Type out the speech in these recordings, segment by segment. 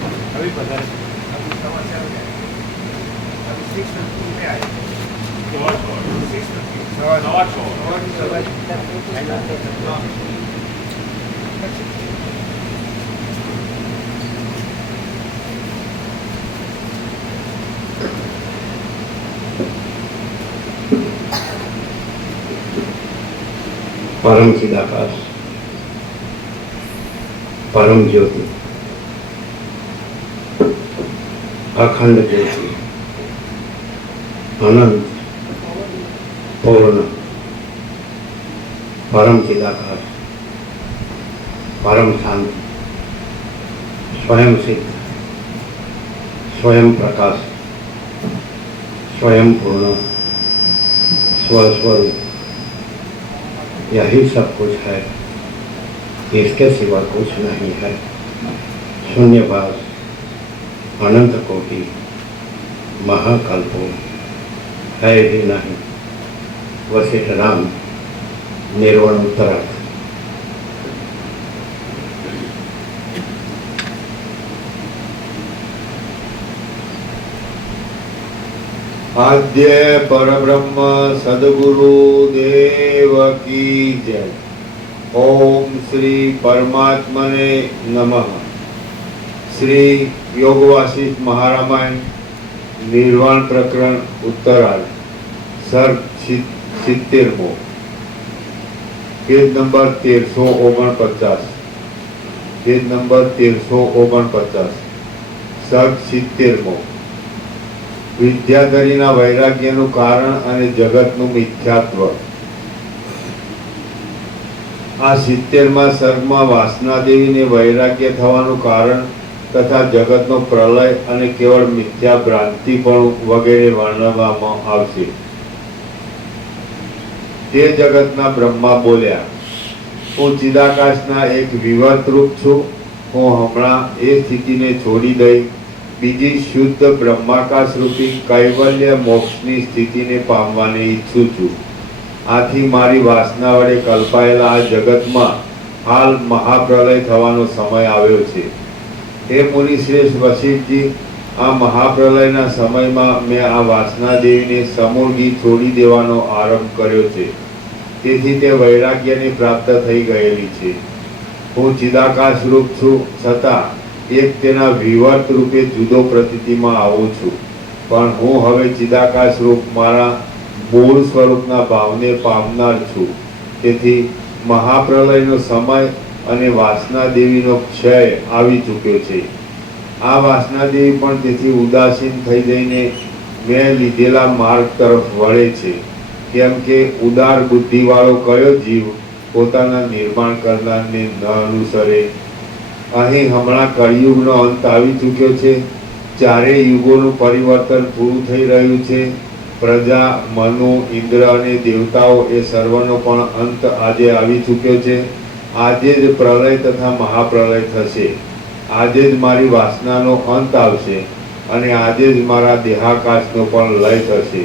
अभी पता है अभी समस्या हो जाएगी अभी 650 पे आए 650 परम चिदाकाश, परम ज्योति, अखंड ज्योति, अनंत पूर्ण, परम चिदाकाश, परम शांति, स्वयं सिद्ध, स्वयं प्रकाश, स्वयं पूर्ण, स्वस्वरूप, यही सब कुछ है, इसके सिवा कुछ नहीं है। शून्यभास, अनंत कोटि, महाकल्पो है ही नहीं। वशिष्ठ राम, निर्वाण उत्तरार्थ। आद्य परब्रह्म सद्गुरु देव की जय। ओम श्री परमात्मने नमः। श्री योग वासिष्ठ महारामायण निर्वाण प्रकरण उत्तरार्ध सर्ग 70 पेज नंबर 1349 पेज नंबर 1349 सर्ग 70 વિદ્યાધરીના વૈરાગ્યનું કારણ અને જગતનું મિથ્યાત્વ। આ 70મા સર્ગમાં વાસનાદેવીને વૈરાગ્ય થવાનું કારણ તથા જગતનો પ્રલય અને કેવળ મિથ્યા ભ્રાંતિપણું વગેરે વર્ણવવામાં આવશે। તે જગતના બ્રહ્મા બોલ્યા, હું ચિદાકાશના એક વિવર્ત રૂપ છું। હું હમણાં એ સ્થિતિને છોડી દઈ બીજી શુદ્ધ બ્રહ્માકાશ રૂપી કૈવલ્ય મોક્ષની સ્થિતિને પામવાને ઈચ્છું છું। આથી મારી વાસના વડે કલ્પાયેલા આ જગતમાં હાલ મહાપ્રલય થવાનો સમય આવ્યો છે। હે મુનિશ્રેષ્ઠ વશિષ્ઠજી, આ મહાપ્રલયના સમયમાં મેં આ વાસનાદેવીને સમૂળગી છોડી દેવાનો આરંભ કર્યો છે। તેથી તે વૈરાગ્યને પ્રાપ્ત થઈ ગયેલી છે। હું ચિદાકાશ રૂપ છું, છતાં એક તેના વિવર્ત રૂપે જુદો પ્રતીતિમાં આવું છું। પણ હું હવે ચિદાકાશ રૂપ મારા મૂળ સ્વરૂપના ભાવને પામનાર છું। તેથી મહાપ્રલયનો સમય અને વાસનાદેવીનો ક્ષય આવી ચૂક્યો છે। આ વાસનાદેવી પણ તેથી ઉદાસીન થઈ જઈને મેં લીધેલા માર્ગ તરફ વળે છે। કેમ કે ઉદાર બુદ્ધિવાળો કયો જીવ પોતાના નિર્માણ કરનારને ન અનુસરે। અહીં હમણાં કળિયુગનો અંત આવી ચૂક્યો છે। ચારેય યુગોનું પરિવર્તન પૂરું થઈ રહ્યું છે। પ્રજા, મનુ, ઇન્દ્ર અને દેવતાઓ એ સર્વનો પણ અંત આજે આવી ચૂક્યો છે। આજે જ પ્રલય તથા મહાપ્રલય થશે। આજે જ મારી વાસનાનો અંત આવશે અને આજે જ મારા દેહાકાશનો પણ લય થશે।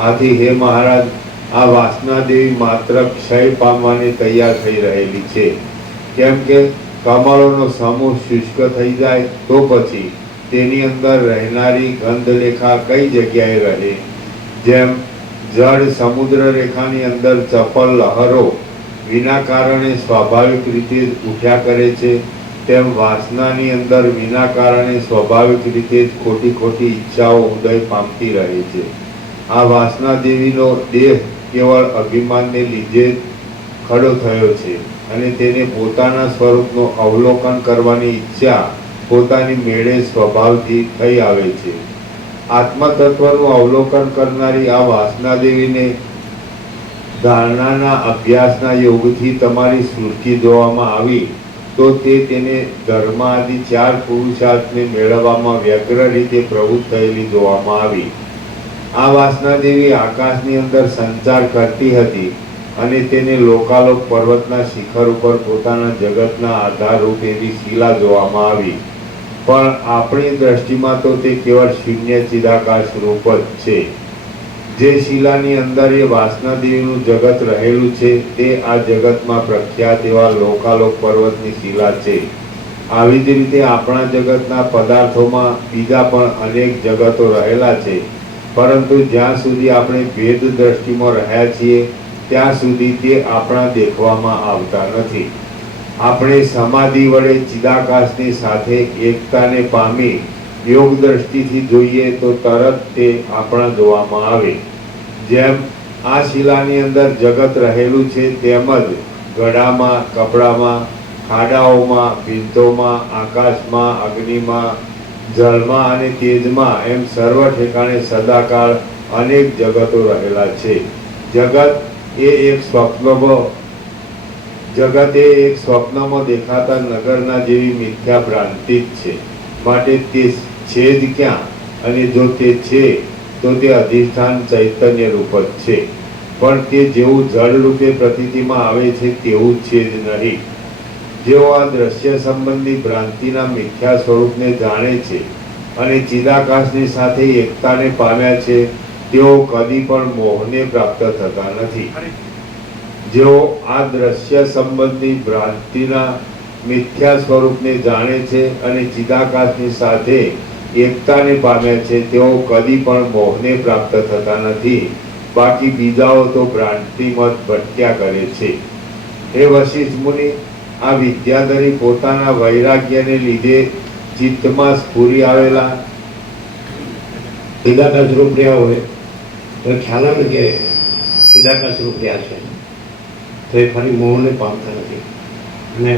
આથી હે મહારાજ, આ વાસનાદેવી માત્ર ક્ષય પામવાની તૈયાર થઈ રહેલી છે। કેમ કે કમળોનો સમૂહ શુષ્ક થઈ જાય તો પછી તેની અંદર રહેનારી ગંધલેખા કઈ જગ્યાએ રહે? જેમ જળ સમુદ્ર રેખાની અંદર ચપળ લહરો વિના કારણે સ્વાભાવિક રીતે ઉઠ્યા કરે છે, તેમ વાસનાની અંદર વિના કારણે સ્વાભાવિક રીતે જ ખોટી ખોટી ઈચ્છાઓ ઉદય પામતી રહે છે। આ વાસનાદેવીનો દેહ કેવળ અભિમાનને લીધે જ ખડો થયો છે અને તેને પોતાના સ્વરૂપનું અવલોકન કરવાની ઈચ્છા પોતાની મેળે સ્વભાવથી થઈ આવે છે। આત્મતત્વનું અવલોકન કરનારી આ વાસનાદેવીને ધારણાના અભ્યાસના યોગથી તમારી સૃષ્ટિ જોવામાં આવી તો તેને ધર્મ આદિ 4 પુરુષાર્થને મેળવવામાં વ્યગ્ર રીતે પ્રવૃત્ત થયેલી જોવામાં આવી। આ વાસનાદેવી આકાશની અંદર સંચાર કરતી હતી અને તેને લોકાલોક પર્વતના શિખર ઉપર પોતાના જગતના આધારરૂપ એવી શિલા જોવામાં આવી। પણ આપણી દ્રષ્ટિમાં તો તે કેવળ શૂન્ય ચિદાકાશ રૂપ જ છે। જે શિલાની અંદર એ વાસનાદેવીનું જગત રહેલું છે તે આ જગતમાં પ્રખ્યાત એવા લોકાલોક પર્વતની શિલા છે। આવી જ રીતે આપણા જગતના પદાર્થોમાં બીજા પણ અનેક જગતો રહેલા છે, પરંતુ જ્યાં સુધી આપણે ભેદ દ્રષ્ટિમાં રહ્યા છીએ ત્યાં સુધી તે આપણા દેખવામાં આવતા નથી. આપણે સમાધિ વડે ચિદાકાશની સાથે એકતાને પામી યોગ દ્રષ્ટિથી જોઈએ તો તરત તે આપણા જોવામાં આવે. જેમ આ શિલાની અંદર જગત રહેલું છે, તેમજ ઘડામાં, કપડામાં, ખાડાઓમાં, ભીંતોમાં, આકાશમાં, અગ્નિમાં, જળમાં અને તેજમાં એમ સર્વ ઠેકાણે સદાકાળ અનેક જગતો રહેલા છે. જગત એ એક સ્વપ્નમાં દેખાતા નગરના જેવી મિથ્યા ભ્રાંતિ જ છે. માટે તે છે જ ક્યાં? અને જો તે છે તો તે અધિષ્ઠાન ચૈતન્ય રૂપ જ છે, પણ તે જેવું જળ રૂપે પ્રતીતિમાં આવે છે તેવું છે જ નહીં. જેઓ આ દ્રશ્ય સંબંધી ભ્રાંતિના મિથ્યા સ્વરૂપને જાણે છે અને ચિદાકાશની સાથે એકતાને પામ્યા છે, તેઓ કદી પણ મોહને પ્રાપ્ત થતા નથી. જેઓ આ દ્રશ્ય સંબંધી ભ્રાંતિના મિથ્યા સ્વરૂપને જાણે છે અને ચિદાકાશની સાથે એકતાને પામ્યા છે, તેઓ કદી પણ મોહને પ્રાપ્ત થતા નથી. બાકી બીજાઓ તો ભ્રાંતિમત ભટક્યા કરે છે. હે વશિષ્ઠ મુનિ, આ વિદ્યાધરી પોતાના વૈરાગ્યને લીધે ચિત્તમાં સ્ફુરી આવેલા ચિદાકાશ રૂપ રહ્યા હોય તો ખ્યાલ આવે કે ચિદાકાશ રૂપ રહ્યા છે, તો એ ફરી મોહને પામતા નથી અને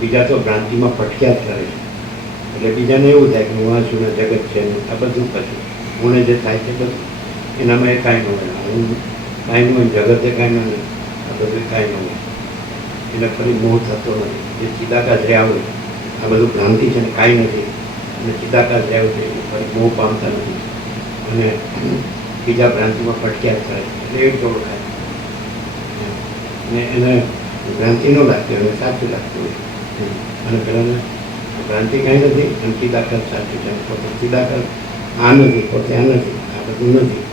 બીજા તો ભ્રાંતિમાં ભટક્યા જ કરે છે. એટલે બીજાને એવું થાય કે હું આ છું ને જગત છે ને આ બધું પછી મને જે થાય છે બધું એનામાં એ કાંઈ ન હોય, હું કાંઈ ન હોય, જગતે કાંઈ ન હોય, આ બધું કાંઈ ન હોય. એટલે ફરી મોહ થતો નથી. જે ચિદાકાશ રહ્યા હોય આ બધું ભ્રાંતિ છે ને કાંઈ નથી, અને ચિદાકાશ રહ્યા હોય એ ફરી મોહ પામતા નથી અને બીજા ભ્રાંતિમાં ભટક્યા જ કરે છે. એટલે એ થોડું ખાય અને એને ભ્રાંતિ ન લાગતી હોય, સાચું લાગતું હોય. અને પેલાને ભ્રાંતિ કાંઈ નથી અને ચિદાકાશ સાચું છે. પોતે ચિદાકાશ આ નથી, પોતે આ નથી, આ બધું નથી,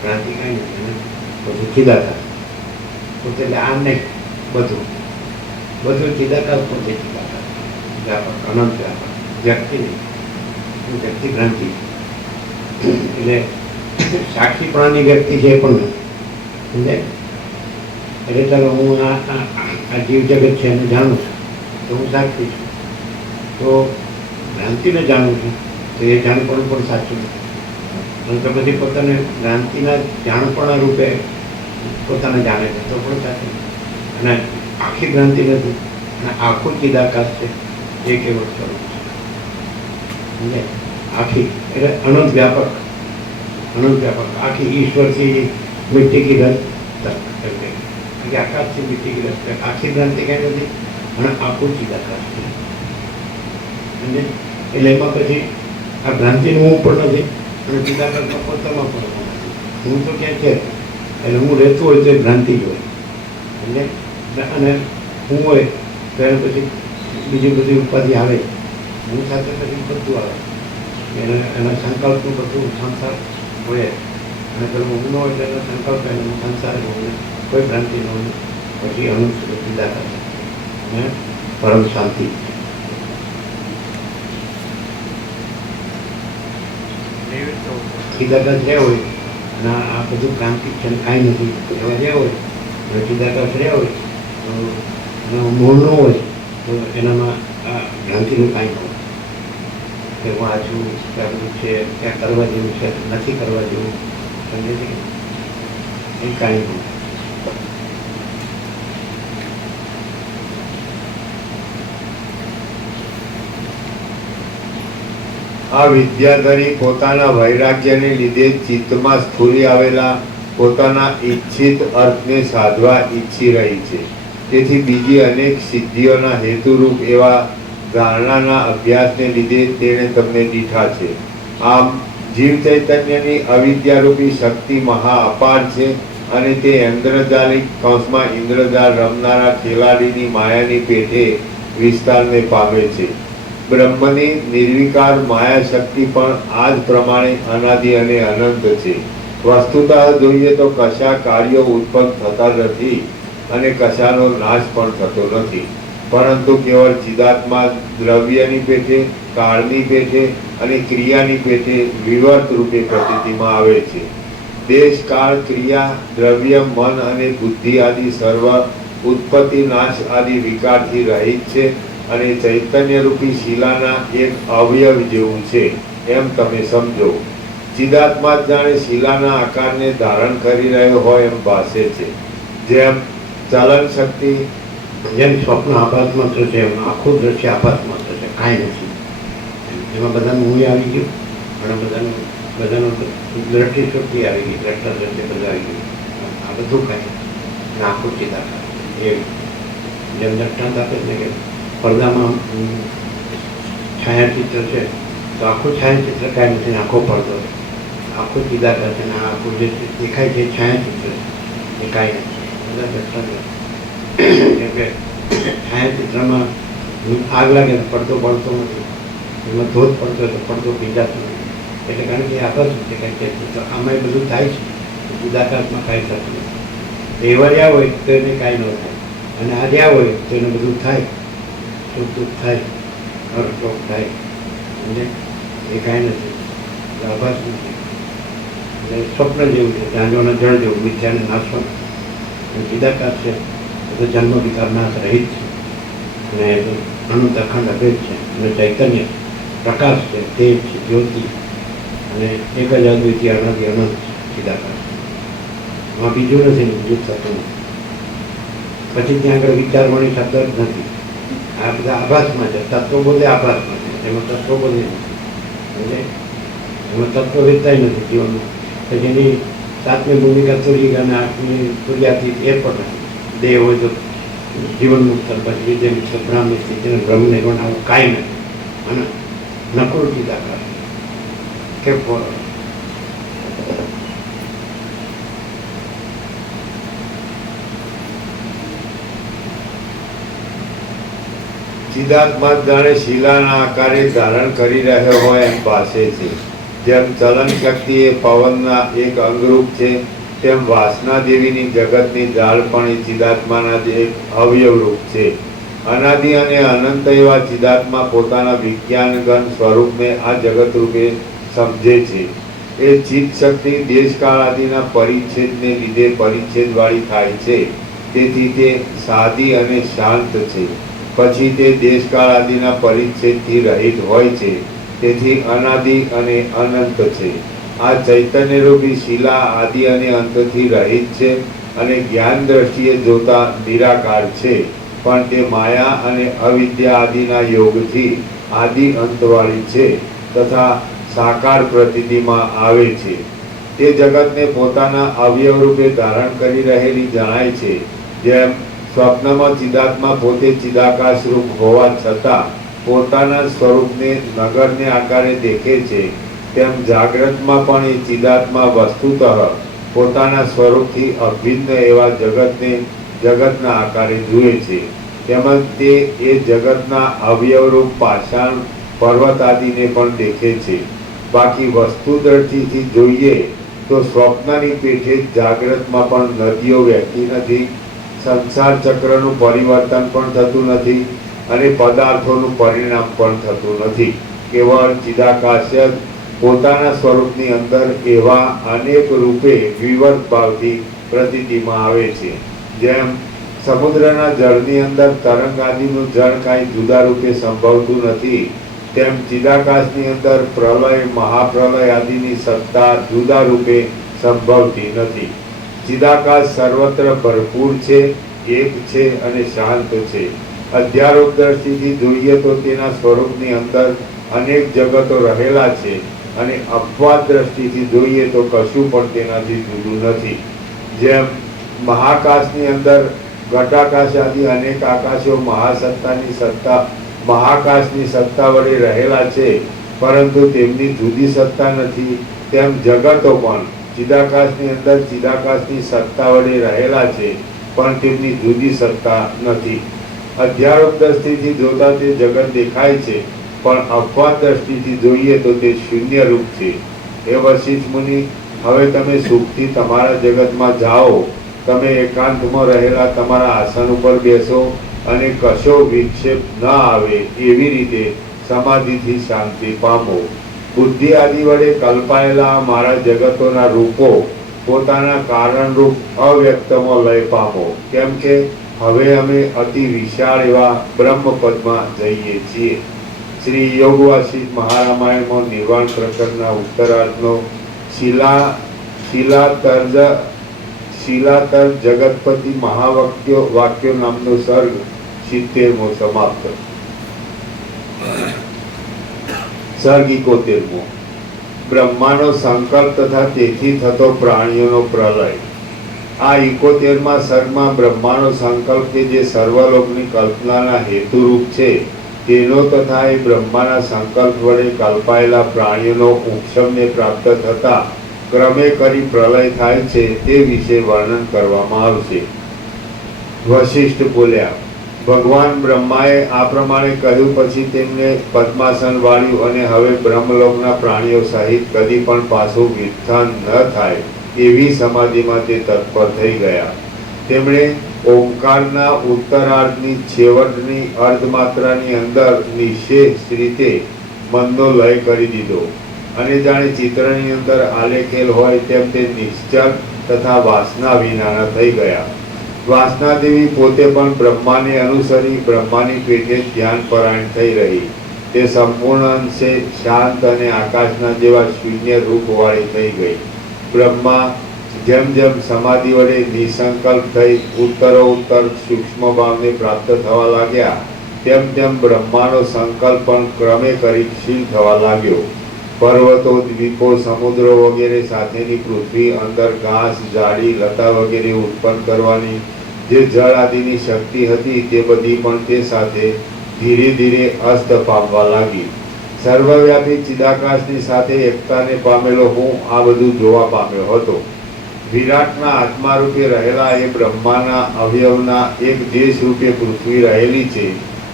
ભ્રાંતિ કાંઈ નથી અને પોતે ચિદાકાશ પોતે એટલે આ નહીં, બધું બધું ચિદાકાશ, પોતે ચિદાકાશ, વ્યાપક, અનંત વ્યાપક, વ્યક્તિ નહીં, વ્યક્તિ ભ્રાંતિ. એટલે સાક્ષીપણાની વ્યક્તિ છે એ પણ નથી. સમજાય? એટલે ચાલો હું આ જીવ જગત છે એને જાણું છું તો હું સાક્ષી છું, તો ભ્રાંતિને જાણું છું તો એ જાણપણું પણ સાચું નથી. અને તો પછી પોતાને ભ્રાંતિના જાણપણા રૂપે પોતાને જાણે છે તો પણ સાચું. અને આખી ભ્રાંતિ નથી અને આખું ચિદાકાશ છે એ કેવળ સ્વરૂપ છે. સમજાય? આખી એટલે અનંત વ્યાપક, આખી ઈશ્વરથી મિટ્ટી કી રસ તક, આકાશથી મિટ્ટી કી રસ તક, આખી ભ્રાંતિ કાંઈ નથી અને આખું ચિદાકાશ છે. સમજે? એટલે એમાં પછી આ ભ્રાંતિનું હું પણ નથી અને ચિદાકાશમાં પોતામાં પણ નથી. હું તો ક્યાં છે એટલે હું રહેતું હોય તો એ ભ્રાંતિ જ હોય. સમજે? અને હું હોય તો એને પછી બીજી બધી ઉપાધિ આવે, હું સાથે પછી બધું આવે, એના સંકલ્પનું બધું સંસાર હોય અને પેલું હું ન હોય એટલે એનો સંકલ્પ એનો સંસાર હોય, કોઈ ભ્રાંતિ ન હોય, પછી અનુસૂચ ચિદાકાશ અને પરમ શાંતિ. ચિદાકાશ રહ્યા હોય અને આ બધું ક્રાંતિ છે કાંઈ નથી એવા રહ્યા હોય, ચિદાકાશ રહ્યા હોય તો મૂળ ન હોય તો એનામાં આ ભ્રાંતિનું કાંઈ ન હોય કે હું આ છું, ક્યાં બધું છે, ક્યાં કરવા જેવું છે, નથી કરવા જેવું, સમજે છે એ કાંઈ ન હોય. આ વિદ્યાધરી પોતાના વૈરાગ્યને લીધે ચિત્તમાં સ્ફુરી આવેલા પોતાના ઈચ્છિત અર્થને સાધવા ઈચ્છી રહી છે. તેથી બીજી અનેક સિદ્ધિઓના હેતુરૂપ એવા ધારણાના અભ્યાસને લીધે તેણે તમને દીઠા છે. આમ જીવ ચૈતન્યની અવિદ્યારૂપી શક્તિ મહા અપાર છે અને તે ઇન્દ્રજાલિક કૌંસમાં ઇન્દ્રજાળ રમનારા ખેલાડીની માયાની પેઠે વિસ્તારને પામે છે. બ્રહ્મની નિર્વિકાર માયા શક્તિ પણ આ જ પ્રમાણે અનાદિ અને અનંત છે. વસ્તુતઃ જોઈએ તો કશા કાર્યો ઉત્પન્ન થતા નથી અને કશાનો નાશ પણ થતો નથી. પરંતુ કેવળ ચિદાત્મા દ્રવ્યની પેઠે, કાળની પેઠે અને ક્રિયાની પેઠે વિવર્ત રૂપે પ્રતીતિમાં આવે છે. દેશ, કાળ, ક્રિયા, દ્રવ્ય, મન અને બુદ્ધિ આદિ સર્વ ઉત્પત્તિ, નાશ આદિ વિકારથી રહિત છે અને ચૈતન્ય રૂપી શિલાના એક અવયવ જેવું છે એમ તમે સમજો. ચિદાત્મા જ જાણે શિલાના આકારને ધારણ કરી રહ્યો હોય એમ ભાસે છે. જેમ ચલન શક્તિ, જેમ સ્વપ્ન આભાસ માત્ર છે એમ આખું દ્રશ્ય આભાસ માત્ર છે, કાંઈ નથી. એમાં બધાનું હું આવી ગયું અને બધાનું દ્રષ્ટિ શક્તિ આવી ગઈ, દ્રષ્ટા દ્રશ્ય બધા આવી ગયું. આ બધું કાંઈ અને આખું ચિદાકાર એ જેમ દ્રષ્ટાંત આપે છે કે પડદામાં છાયાચિત્ર છે તો આખું છાયાચિત્ર કાંઈ નથી, આખો પડદો આખું ચિદાકાર છે ને આખું જે દેખાય છે છાયાચિત્ર એ કાંઈ નથી. બધા દ્રષ્ટાંત કેમ કે છાયાચિત્રમાં આગ લાગે તો પડદો પડતો નથી, એમાં ધોધ પડતો તો પડદો ભીંજાતો નથી. એટલે કારણ કે આભાસ છે કંઈક ચિત્ર આમાં બધું થાય છે, ચિદાકાશમાં કાંઈ થતું નથી. એવર્યા હોય તો એને કાંઈ ન થાય અને આર્યા હોય તો એને બધું થાય, સુખ દુઃખ થાય, હર્ષોક થાય અને એ કાંઈ નથી, આભાસ નથી. એટલે સ્વપ્ન જેવું છે, જાંજોના જળ જેવું, મિથ્યાને નાશવાનું. અને ચિદાકાશ છે તો જન્મ વિકાર નાશ રહિત છે અને અનંત અખંડ અભેદ છે અને ચૈતન્ય પ્રકાશ છે, તેજ છે, જ્યોતિ અને એક જ અદ્વિતીય અનંત અનંત ચિદાકાશ. એમાં બીજું નથી, બીજું થતું નથી. પછી ત્યાં આગળ વિચારવાણી શબ્દ જ નથી. આ બધા આભાસમાં છે, તત્વબોધે આભાસમાં છે, એમાં તત્વબોધે નથી. એટલે એમાં તત્વવેદતા નથી જીવનમાં. કે જેની 7મી ભૂમિકા તુર્ય અને 8મી તુર્યાતીત એ પણ નથી. દેહ હોય તો જીવન મુક્ત, પછી વિદ્ય મુક્ત, બ્રહ્મની સ્થિતિને બ્રહ્મને પણ આવું કાંઈ નથી. અને નકુલ ચિદાકાર કે ચિદાત્મા જાણે શિલાના આકારે ધારણ કરી રહ્યો હોય એમ ભાસે છે. જેમ ચલન શક્તિ એ પવનના એક અંગરૂપ છે, તેમ વાસના દેવીની જગતની જાળ પણ એ ચિદાત્માના જ એક અવયવ રૂપ છે. અનાદિ અને અનંત એવા ચિદાત્મા પોતાના વિજ્ઞાનગન સ્વરૂપને આ જગત રૂપે સમજે છે. એ ચિત્ત શક્તિ દેશકાળ આદિના પરિચ્છેદને લીધે પરિચ્છેદવાળી થાય છે, તેથી તે સાદી અને શાંત છે. પછી તે દેશકાળ આદિના પરિચ્છેદથી રહિત હોય છે, તેથી અનાદિ અને અનંત છે. આ ચૈતન્ય રૂપી શિલા આદિ અને અંતથી રહિત છે અને જ્ઞાન દ્રષ્ટિએ જોતા નિરાકાર છે, પણ તે માયા અને અવિદ્યા આદિના યોગથી આદિ અંતવાળી છે તથા સાકાર પ્રતીતિમાં આવે છે. તે જગતને પોતાના અવયવ રૂપે ધારણ કરી રહેલી જણાય છે. જેમ સ્વપ્નમાં ચિદાત્મા પોતે ચિદાકાશ રૂપ હોવા છતાં પોતાના સ્વરૂપને નગરને આકારે દેખે છે, તેમ જાગ્રતમાં પણ એ ચિદાત્મા વસ્તુતઃ પોતાના સ્વરૂપથી અભિન્ન એવા જગતને જગતના આકારે જુએ છે. તેમજ તે એ જગતના અવયવરૂપ પાષાણ પર્વત આદિને પણ દેખે છે. બાકી વસ્તુ દ્રષ્ટિથી જોઈએ તો સ્વપ્નની પેઠે જાગ્રતમાં પણ નદીઓ વહેતી નથી, સંસાર ચક્રનું પરિવર્તન પણ થતું નથી અને પદાર્થોનું પરિણામ પણ થતું નથી. કેવળ ચિદાકાશ જ પોતાના સ્વરૂપની અંદર એવા અનેક રૂપે વિવર્ત ભાવથી પ્રતીતિમાં આવે છે. જેમ સમુદ્રના જળની અંદર તરંગ આદિનું જળ કાંઈ જુદા રૂપે સંભવતું નથી, તેમ ચિદાકાશની અંદર પ્રલય, મહાપ્રલય આદિની સત્તા જુદા રૂપે સંભવતી નથી. ચિદાકાશ સર્વત્ર ભરપૂર છે, એક છે અને શાંત છે. અધ્યારોપ દ્રષ્ટિથી જોઈએ તો તેના સ્વરૂપની અંદર અનેક જગતો રહેલા છે અને અપવાદ દ્રષ્ટિથી જોઈએ તો કશું પણ તેનાથી જુદું નથી. જેમ મહાકાશની અંદર ઘટાકાશ આદિ અનેક આકાશો મહાકાશની સત્તા વડે રહેલા છે, પરંતુ તેમની જુદી સત્તા નથી. તેમ જગતો પણ ચિદાકાશની અંદર ચિદાકાશની સત્તા વડે રહેલા છે, પણ તેમની જુદી સત્તા નથી. અધ્યારોપ દ્રષ્ટિથી જોતા તે જગત દેખાય છે, પણ અપવાદ દ્રષ્ટિથી જોઈએ તો તે શૂન્ય રૂપ છે. એ વશિષ્ઠ મુનિ, હવે તમે સુખથી તમારા જગતમાં જાઓ. તમે એકાંતમાં રહેલા તમારા આસન ઉપર બેસો અને કશો વિક્ષેપ ન આવે એવી રીતે સમાધિથી શાંતિ પામો. બુદ્ધિ આદિ વડે કલ્પાયેલા મારા જગતોના રૂપો પોતાના કારણરૂપ અવ્યક્તમાં લય પામો, કેમ કે હવે અમે અતિ વિશાળ એવા બ્રહ્મપદમાં જઈએ છીએ. શ્રી યોગ વાસિષ્ઠ મહારામાયણમાં નિર્વાણ પ્રકરણના ઉત્તરાર્ધનો શિલાતર જગતપતિ વાક્યો નામનો સર્ગ 70મો સમાપ્ત. સર્ગ 71મો. બ્રહ્માનો સંકલ્પ તથા તેથી થતો પ્રાણીઓનો પ્રલય. આ 71મા સર્ગમાં બ્રહ્માનો સંકલ્પ કે જે સર્વલોકની કલ્પનાના હેતુરૂપ છે તેનો તથા એ બ્રહ્માના સંકલ્પ વડે કલ્પાયેલા પ્રાણીઓનો ઉપશમને પ્રાપ્ત થતા ક્રમે કરી પ્રલય થાય છે તે વિશે વર્ણન કરવામાં આવશે. વશિષ્ઠ બોલ્યા, ભગવાન બ્રહ્માએ આ પ્રમાણે કહ્યું પછી તેમને પદ્માસન વાળ્યું અને હવે બ્રહ્મલોકના પ્રાણીઓ સહિત કદી પણ પાછું વિત્થાન ન થાય એવી સમાધિમાં તે તત્પર થઈ ગયા. તેમણે ઓમકારના ઉત્તરાર્ધની છેવટની અર્ધમાત્રાની અંદર નિશેષ રીતે મનનો લય કરી દીધો અને જાણે ચિત્રની અંદર આલેખેલ હોય તેમ તે નિશ્ચળ તથા વાસના વિનાના થઈ ગયા. વાસના દેવી પોતે પણ બ્રહ્માને અનુસરી બ્રહ્માની પેઠે ધ્યાન પરાયણ થઈ રહી. તે સંપૂર્ણ અંશે શાંત અને આકાશના જેવા શૂન્ય રૂપવાળી થઈ ગઈ. બ્રહ્મા જેમ જેમ સમાધિ વડે નિસંકલ્પ થઈ ઉત્તરોત્તર સૂક્ષ્મ ભાવને પ્રાપ્ત થવા લાગ્યા તેમ તેમ બ્રહ્માનો સંકલ્પ પણ ક્રમે કરી ક્ષીણ થવા લાગ્યો. પર્વતો, દ્વીપો, સમુદ્રો વગેરે સાથેની પૃથ્વી અંદર ઘાસ, ઝાડી, લતા વગેરે ઉત્પન્ન કરવાની જે જળ આદિની શક્તિ હતી તે બધી પણ તે સાથે ધીરે ધીરે અસ્ત પામવા લાગી. સર્વવ્યાપી ચિદાકાશની સાથે એકતાને પામેલો હું આ બધું જોવા પામ્યો હતો. વિરાટના આત્મા રૂપે રહેલા એ બ્રહ્માના અવયવના એક દેશ રૂપે પૃથ્વી રહેલી છે.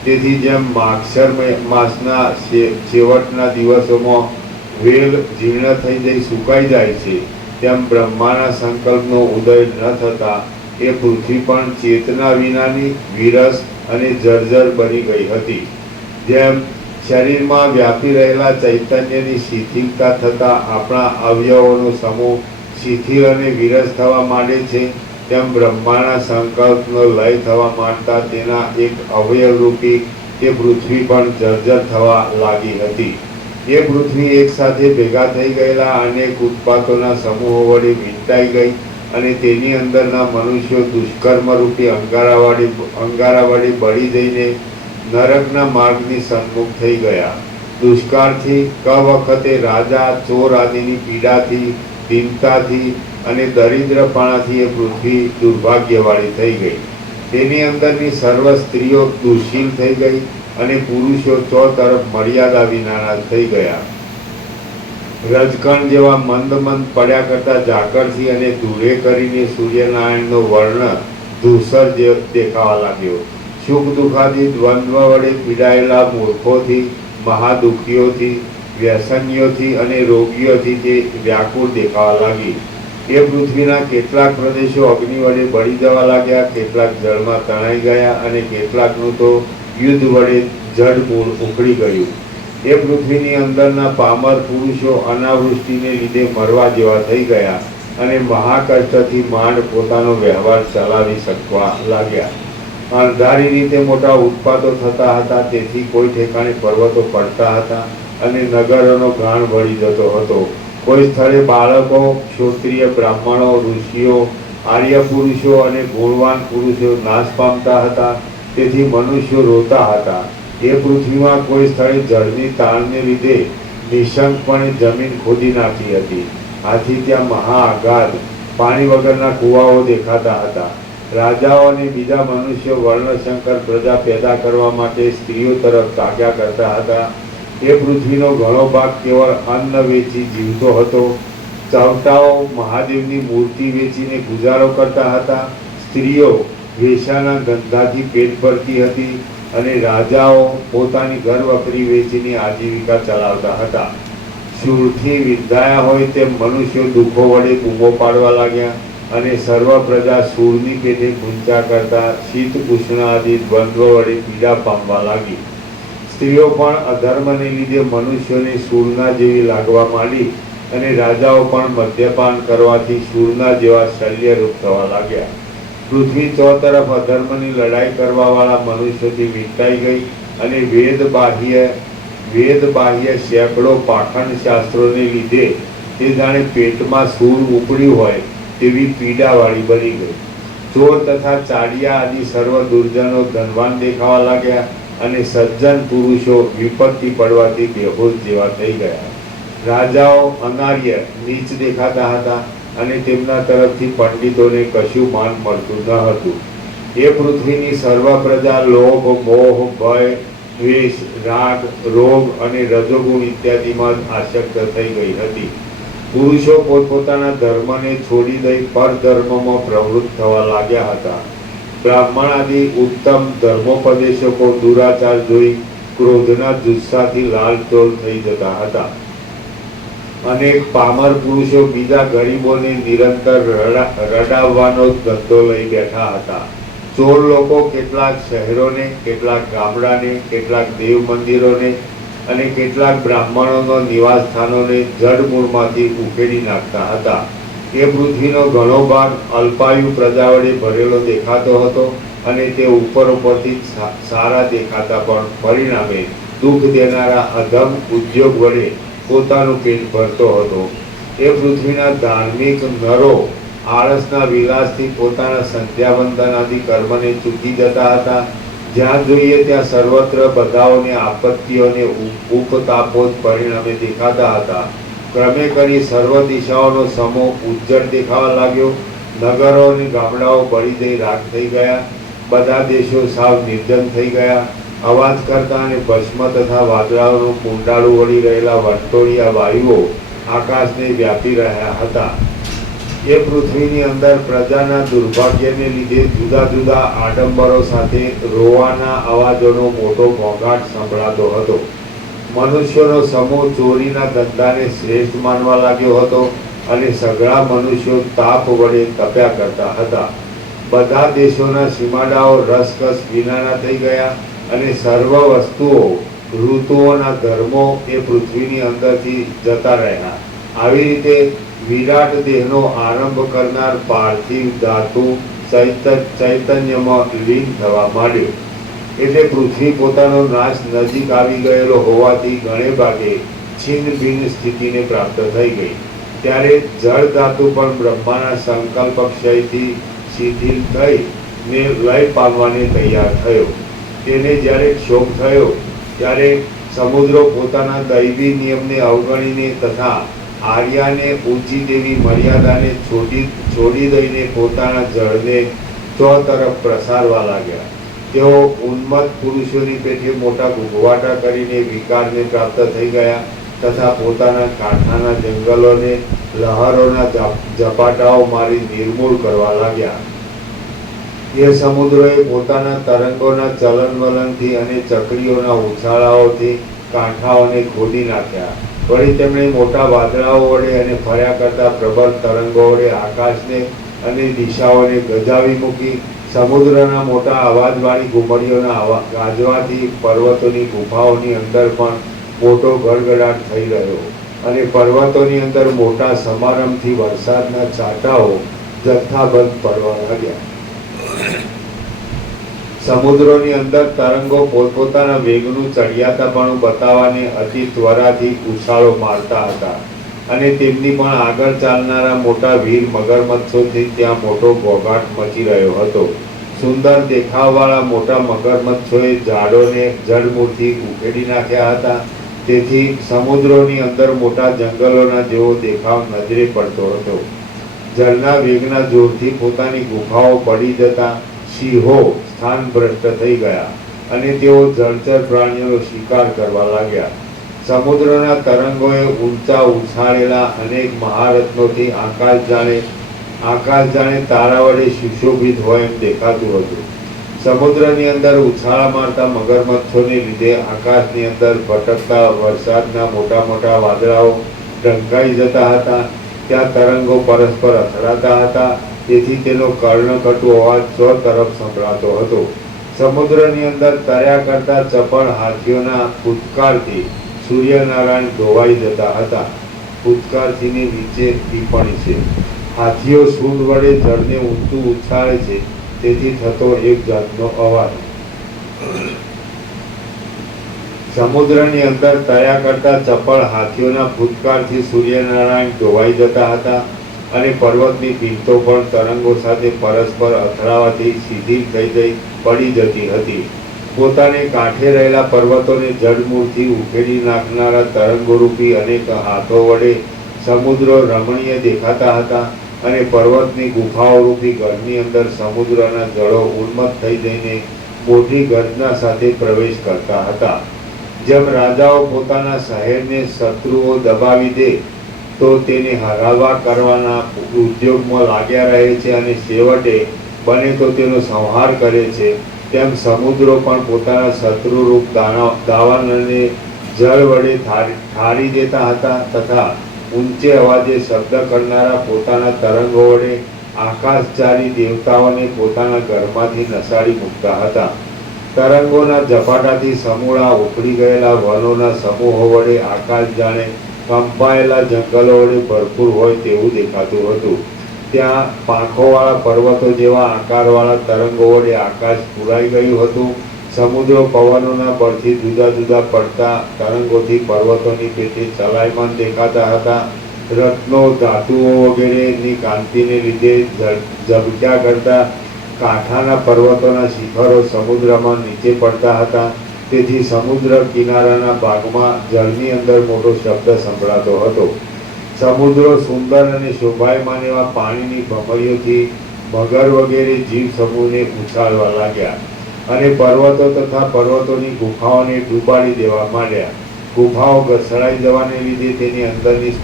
તેથી જેમ માક્ષર માસના છેવટના દિવસોમાં વેલ જીર્ણ થઈ જઈ સુકાઈ જાય છે તેમ બ્રહ્માના સંકલ્પનો ઉદય ન થતા એ પૃથ્વી પણ ચેતના વિનાની વિરસ અને જર્જર બની ગઈ હતી. જેમ શરીરમાં વ્યાપી રહેલા ચૈતન્યની શિથિલતા થતા આપણા અવયવોનો સમૂહ શિથિલ અને વિરસ થવા માંડે છે તેમ બ્રહ્માના સંકલ્પનો લય થવા માંડતા તેના એક અવયવરૂપી તે પૃથ્વી પણ જર્જર થવા લાગી હતી. એ પૃથ્વી એક સાથે ભેગા થઈ ગયેલા અનેક ઉત્પાતોના સમૂહો વડે વીંટાઈ ગઈ અને તેની અંદરના મનુષ્યો દુષ્કર્મરૂપી અંગારા વડે બળી જઈને નરકના માર્ગની સન્મુખ થઈ ગયા. દુષ્કાળથી વખતે રાજા, ચોર આદિની પીડાથી, દીનતાથી અને દરિદ્રપણાથી એ પૃથ્વી દુર્ભાગ્યવાળી થઈ ગઈ. તેની અંદરની સર્વ સ્ત્રીઓ દુઃશીલ થઈ ગઈ અને પુરુષો ચો તરફ મર્યાદા વિનાના થઈ ગયા. રજકણ જેવા મંદ પડ્યા કરતા ઝાકળથી અને ધૂળે કરીને સૂર્યનારાયણનો વર્ણ ધૂસર દેખાવા લાગ્યો. સુખ દુઃખાદી દ્વંદ્વ વડે પીડાયેલા મૂર્ખોથી, મહાદુખીઓથી, વ્યસનીઓથી અને રોગીઓથી તે વ્યાકુળ દેખાવા લાગી. એ પૃથ્વીના કેટલાક પ્રદેશો અગ્નિ વડે બળી જવા લાગ્યા, કેટલાક જળમાં તણાઈ ગયા અને કેટલાકનું તો યુદ્ધ વડે જડમૂળ ઉખડી ગયું. એ પૃથ્વીની અંદરના પામર પુરુષો અનાવૃષ્ટિને લીધે મરવા જેવા થઈ ગયા અને મહાકષ્ટથી માંડ પોતાનો વ્યવહાર ચલાવી શકવા લાગ્યા. અણધારી રીતે મોટા ઉત્પાતો થતા હતા, તેથી કોઈ ઠેકાણે પર્વતો પડતા હતા અને નગરોનો ગાણ વળી જતો હતો. કોઈ સ્થળે બાળકો, ક્ષોત્રિય બ્રાહ્મણો, ઋષિઓ, આર્ય પુરુષો અને ગુણવાન પુરુષો નાશ પામતા હતા, તેથી મનુષ્યો રોતા હતા. એ પૃથ્વીમાં કોઈ સ્થળે જળની તાણને લીધે નિશંકપણે જમીન ખોદી નાખી હતી. આથી ત્યાં મહાઆઘાત, પાણી વગરના કૂવાઓ દેખાતા હતા. રાજાઓ અને બીજા મનુષ્યો વર્ણશંકર પ્રજા પેદા કરવા માટે સ્ત્રીઓ તરફ તાક્યા કરતા હતા. એ પૃથ્વીનો ઘણો ભાગ કેવળ અન્ન વેચી જીવતો હતો. ચવટાઓ મહાદેવની મૂર્તિ વેચીને ગુજારો કરતા હતા. સ્ત્રીઓ વેશ્યાના ધંધાથી પેટ ભરતી હતી અને રાજાઓ પોતાની ઘર વખરી વેચીને આજીવિકા ચલાવતા હતા. શૂળથી વિંધાયા હોય તેમ મનુષ્યો દુઃખો વડે બૂમો પાડવા લાગ્યા. અને સર્વ પ્રજા શૂળની પેટે ગુંચા કરતા શીત ઉષ્ણ આદિ દ્વંદ્વ વડે પીડા પામવા લાગી. સ્ત્રીઓ પણ અધર્મને લીધે મનુષ્યોને શૂળના જેવી લાગવા માંડી અને રાજાઓ પણ મદ્યપાન કરવાથી શૂળના જેવા શલ્યરૂપ થવા લાગ્યા. પૃથ્વી ચોતરફ અધર્મની લડાઈ કરવાવાળા મનુષ્યોથી વીંટાઈ ગઈ અને વેદ બાહ્ય સેંકડો પાખંડ શાસ્ત્રોને લીધે તે જાણે પેટમાં શૂળ ઉપડ્યું હોય તેવી પીડાવાળી બની ગઈ. ચોર તથા ચાડિયા આદિ સર્વ દુર્જનો ધનવાન દેખાવા લાગ્યા અને સજ્જન પુરુષો વિપત્તિ પડવાથી બેહોશ જેવા થઈ ગયા. રાજાઓ અનાર્ય નીચ દેખાતા હતા અને તેમના તરફથી પંડિતોને કશું માન મળતું ન હતું. એ પૃથ્વીની સર્વ પ્રજા લોભ, મોહ, ભય, દ્વેષ, રાગ, રોગ અને રજોગુણ ઇત્યાદિમાં આસક્ત થઈ ગઈ હતી. પુરુષો પોતપોતાના ધર્મને છોડી દઈ પરધર્મમાં પ્રવૃત્ત થવા લાગ્યા હતા. બ્રાહ્મણ આદિ ઉત્તમ ધર્મોપદેશકો દુરાચાર જોઈ ક્રોધના જુસ્સાથી લાલચોળ થઈ જતા હતા. અનેક પામર પુરુષો બીજા ગરીબોને નિરંતર રડાવવાનો ધંધો લઈ બેઠા હતા. ચોર લોકો કેટલાક શહેરોને, કેટલાક ગામડાને, કેટલાક દેવ મંદિરોને અને કેટલાક બ્રાહ્મણોનો નિવાસ સ્થાનોને જડમૂળમાંથી ઉખેડી નાખતા હતા. એ પૃથ્વીનો ઘણો ભાગ અલ્પાયુ પ્રજા વડે ભરેલો દેખાતો હતો અને તે ઉપરથી સારા દેખાતા પણ પરિણામે દુઃખ દેનારા અધમ ઉદ્યોગ વડે પોતાનું પેટ ભરતો હતો. એ પૃથ્વીના ધાર્મિક નરો આળસના વિલાસથી પોતાના સંધ્યાવંદન આદિ કર્મને ચૂકી જતા હતા. જ્યાં જોઈએ ત્યાં સર્વત્ર બધાઓને આપત્તિઓને ઉપતાપો જ પરિણામે દેખાતા હતા. ક્રમે કરી સર્વ દિશાઓનો સમૂહ ઉજ્જડ દેખાવા લાગ્યો. નગરો અને ગામડાઓ બળી જઈ રાખ થઈ ગયા. બધા દેશો સાવ નિર્જન થઈ ગયા. અવાજ કરતા અને ભસ્મ તથા વાદળાઓનું કુંડાળું વળી રહેલા વંટોળિયા વાયુઓ આકાશને વ્યાપી રહ્યા હતા. એ પૃથ્વીની અંદર પ્રજાના દુર્ભાગ્યને લીધે જુદા જુદા આડંબરો સાથે રોવાના અવાજોનો મોટો ઘોંઘાટ સંભળાતો હતો. મનુષ્યોનો સમૂહ ચોરીના ધંધાને શ્રેષ્ઠ માનવા લાગ્યો હતો અને સઘળા મનુષ્યો તાપ વડે તપ્યા કરતા હતા. બધા દેશોના સીમાડાઓ રસકસ વિનાના થઈ ગયા અને સર્વ વસ્તુઓ ઋતુઓના ધર્મો એ પૃથ્વીની અંદરથી જતા રહ્યા. આવી રીતે વિરાટ દેહનો આરંભ કરનાર પાર્થિવ ધાતુ ચૈતન્યમાં લીન થવા માંડ્યો. એટલે પૃથ્વી પોતાનો નાશ નજીક આવી ગયેલો હોવાથી ઘણે ભાગે છિન્ન ભિન્ન સ્થિતિને પ્રાપ્ત થઈ ગઈ. ત્યારે જળ ધાતુ પણ બ્રહ્માના સંકલ્પ ક્ષયથી શિથિલ થઈ ને લય પામવાને તૈયાર થયો. તેને જ્યારે ક્ષોભ થયો ત્યારે સમુદ્રો પોતાના દૈવી નિયમને અવગણીને તથા આર્યાને ઊંચી દેવી મર્યાદાને છોડી દઈને પોતાના જળને ચોતરફ પ્રસારવા લાગ્યા. તેઓ ઉન્મત્ત પુરુષોની પેઠે મોટા ગુગવાટા કરીને વિકારને પ્રાપ્ત થઈ ગયા તથા પોતાના કાંઠાના જંગલોને લહેરોના ઝપાટાઓ મારી નિર્મૂળ કરવા લાગ્યા. એ સમુદ્રોએ પોતાના તરંગોના ચલન વલનથી અને ચક્રીઓના ઉછાળાઓથી કાંઠાઓને ખોદી નાખ્યા. વળી તેમણે મોટા વાદળાઓ વડે અને ફર્યા કરતા પ્રબળ તરંગો વડે આકાશને અને દિશાઓને ગજાવી મૂકી. સમુદ્રના મોટા અવાજવાળી ઘુમડીઓના ગાજવાથી પર્વતોની ગુફાઓની અંદર પણ મોટો ગડગડાટ થઈ રહ્યો અને પર્વતોની અંદર મોટા સમારંભથી વરસાદના છાંટાઓ જથ્થાબંધ પડવા લાગ્યા. સમુદ્રોની અંદર તરંગો પોતપોતાના વેગનું ચડિયાતાપણું બતાવવાને અતિ ત્વરાથી ઉછાળો મારતા હતા અને તેમની પણ આગળ ચાલનારા મોટા વીર મગરમચ્છોથી ત્યાં મોટો ઘોંઘાટ મચી રહ્યો હતો. સુંદર દેખાવવાળા મોટા મગરમચ્છોએ ઝાડોને જડમૂળથી ઉખેડી નાખ્યા હતા. તેથી સમુદ્રોની અંદર મોટા જંગલોના જેવો દેખાવ નજરે પડતો હતો. જળના વેગના જોરથી પોતાની ગુફાઓ પડી જતા સિંહો સ્થાન ભ્રષ્ટ થઈ ગયા અને તેઓ જળચર પ્રાણીઓનો શિકાર કરવા લાગ્યા. સમુદ્રના તરંગોએ ઊંચા ઉછાળેલા અનેક મહારત્નોથી આકાશ જાણે તારા વડે સુશોભિત હોય એમ દેખાતું હતું. સમુદ્રની અંદર ઉછાળા મારતા મગરમચ્છોને લીધે આકાશની અંદર ભટકતા વરસાદના મોટા મોટા વાદળાઓ ઢંકાઈ જતા હતા. ત્યાં તરંગો પરસ્પર અથડાતા હતા તેથી તેનો કર્ણકટુ અવાજ ચો તરફ સંભળાતો હતો. સમુદ્રની અંદર તર્યા કરતા ચપળ હાથીઓના ફૂટકારથી સૂર્યનારાયણ ધોવાઈ જતા હતા. ફૂટકારથીની નીચે ટિપ્પણી છે. હાથીઓ સૂંઢ વડે જળને ઊંચું ઉછાળે છે, તેથી થતો એક જાતનો અવાજ. સમુદ્રની અંદર તર્યા કરતા ચપળ હાથીઓના ફૂટકારથી સૂર્યનારાયણ ધોવાઈ જતા હતા અને પર્વતની પીંતો પણ તરંગો સાથે પરસ્પર અથડાવાથી સીધી થઈ પડી જતી હતી. પોતાને કાંઠે રહેલા પર્વતોને જડમૂળથી ઉખેડી નાખનારા તરંગોરૂપી અનેક હાથો વડે સમુદ્રો રમણીય દેખાતા હતા અને પર્વતની ગુફાઓરૂપી ઘરની અંદર સમુદ્રના જળો ઉન્મત્ત થઈ જઈને મોટી ગર્જના સાથે પ્રવેશ કરતા હતા. જેમ રાજાઓ પોતાના શહેરને શત્રુઓ દબાવી દે તો તેને હરાવવા કરવાના ઉદ્યોગમાં લાગ્યા રહે છે અને છેવટે બને તો તેનો સંહાર કરે છે, તેમ સમુદ્રો પણ પોતાના શત્રુરૂપ દાવાનળને જળ વડે ઠારી દેતા હતા તથા ઊંચે અવાજે શબ્દ કરનારા પોતાના તરંગો વડે આકાશચારી દેવતાઓને પોતાના ઘરમાંથી નસાડી મૂકતા હતા. તરંગોના ઝપાટાથી સમૂળા ઉખડી ગયેલા વનોના સમૂહો વડે આકાશ જાણે કંપાયેલા જંગલો વડે ભરપૂર હોય તેવું દેખાતું હતું. ત્યાં પાંખોવાળા પર્વતો જેવા આકારવાળા તરંગો વડે આકાશ પૂરાઈ ગયું હતું. સમુદ્રો પવનોના બળથી જુદા જુદા પડતા તરંગોથી પર્વતોની પેટે ચલાયમાન દેખાતા હતા. રત્નો, ધાતુઓ વગેરેની કાંતિને લીધે ઝબક્યા કરતા કાંઠાના પર્વતોના શિખરો સમુદ્રમાં નીચે પડતા હતા. તેથી સમુદ્ર કિનારાના ભાગમાં જળની અંદર મોટો શબ્દ સંભળાતો હતો. સમુદ્રો સુંદર અને શોભાયમાન એવા પાણીની ભમરીઓથી મગર વગેરે જીવ સમૂહને ઉછાળવા લાગ્યા અને પર્વતો તથા પર્વતોની ગુફાઓને ડૂબાડી દેવા માંડ્યા. ગુફાઓ ઘસડાઈ જવાને લીધે તેની અંદરથી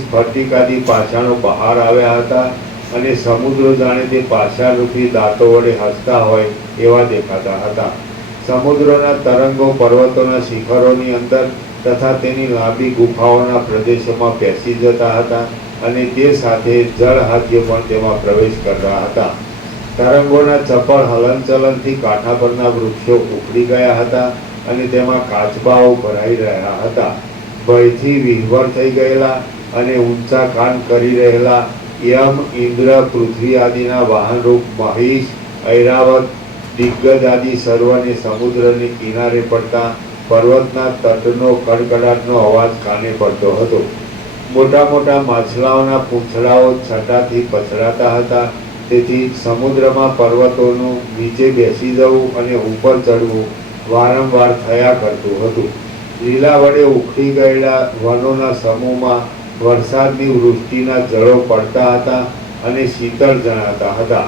સ્ફટિકાદી પાષાણો બહાર આવ્યા હતા અને સમુદ્રો જાણે તે પાષાણરૂપી દાંતો વડે હસતા હોય એવા દેખાતા હતા. સમુદ્રના તરંગો પર્વતોના શિખરોની અંદર તથા તેની લાંબી ગુફાઓના પ્રદેશોમાં પેસી જતા હતા અને તે સાથે જળ હાથીઓ પણ તેમાં પ્રવેશ કરતા હતા. તરંગોના ચપળ હલનચલનથી કાંઠા પરના વૃક્ષો ઉખડી ગયા હતા અને તેમાં કાચબાઓ ભરાઈ રહ્યા હતા. ભયથી વિહ્વળ થઈ ગયેલા અને ઊંચા કાન કરી રહેલા યમ, ઇન્દ્ર, પૃથ્વી આદિના વાહનરૂપ મહિષ, ઐરાવત, દિગ્ગજ આદિ સર્વને સમુદ્રની કિનારે પડતા પર્વતના તટનો કડકડાટનો અવાજ કાને પડતો હતો. મોટા મોટા માછલાઓના પૂંછડાઓ છટાથી પછડાતા હતા. તેથી સમુદ્રમાં પર્વતોનું નીચે બેસી જવું અને ઉપર ચડવું વારંવાર થયા કરતું હતું. લીલા વડે ઉખડી ગયેલા વનોના સમૂહમાં વરસાદની વૃષ્ટિના જળો પડતા હતા અને શીતળ જણાતા હતા.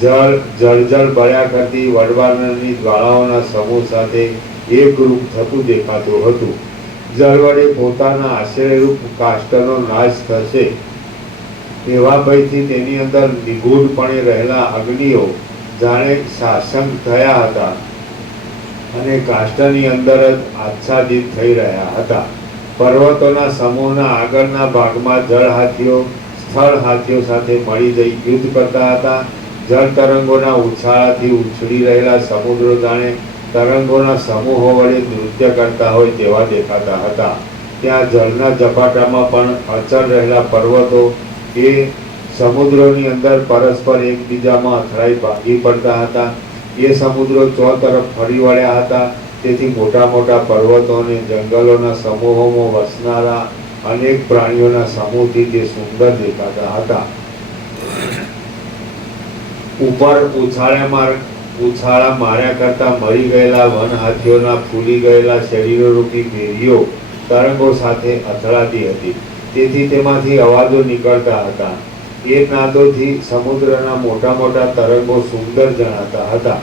જળ ભર્યા કરતી વડવાનળની જ્વાળાઓના સમૂહ સાથે એકરૂપ થતું દેખાતું હતું. જળ વડે પોતાના આશ્રયરૂપ કાષ્ઠનો નાશ થશે એવા ભયથી તેની અંદર નિગૂઢપણે રહેલા અગ્નિઓ જાણે સાસંગ થયા હતા અને કાષ્ઠની અંદર જ આચ્છાદિત થઈ રહ્યા હતા. પર્વતોના સમૂહના આગળના ભાગમાં જળ હાથીઓ સ્થળ હાથીઓ સાથે મળી જઈ યુદ્ધ કરતા હતા. જળ તરંગોના ઉછાળાથી ઉછળી રહેલા સમુદ્રો જાણે તરંગોના સમૂહો વડે નૃત્ય કરતા હોય તેવા દેખાતા હતા. ત્યાં જળના ઝપાટામાં પણ અચળ રહેલા પર્વતો એ સમુદ્રોની અંદર પરસ્પર એકબીજામાં અથડાઈ ભાગી પડતા હતા. એ સમુદ્રો ચો તરફ ફરી વળ્યા હતા. તેથી મોટા મોટા પર્વતો અને જંગલોના સમૂહોમાં વસનારા અનેક પ્રાણીઓના સમૂહથી તે સુંદર દેખાતા હતા. ઉપર ઉછાળા માર્યા કરતા મરી ગયેલા વન હાથીઓના ફૂલી ગયેલા શરીરોરૂપી ભેરીઓ તરંગો સાથે અથડાતી હતી. તેથી તેમાંથી અવાજો નીકળતા હતા. એ નાદોથી સમુદ્રના મોટા મોટા તરંગો સુંદર જણાતા હતા.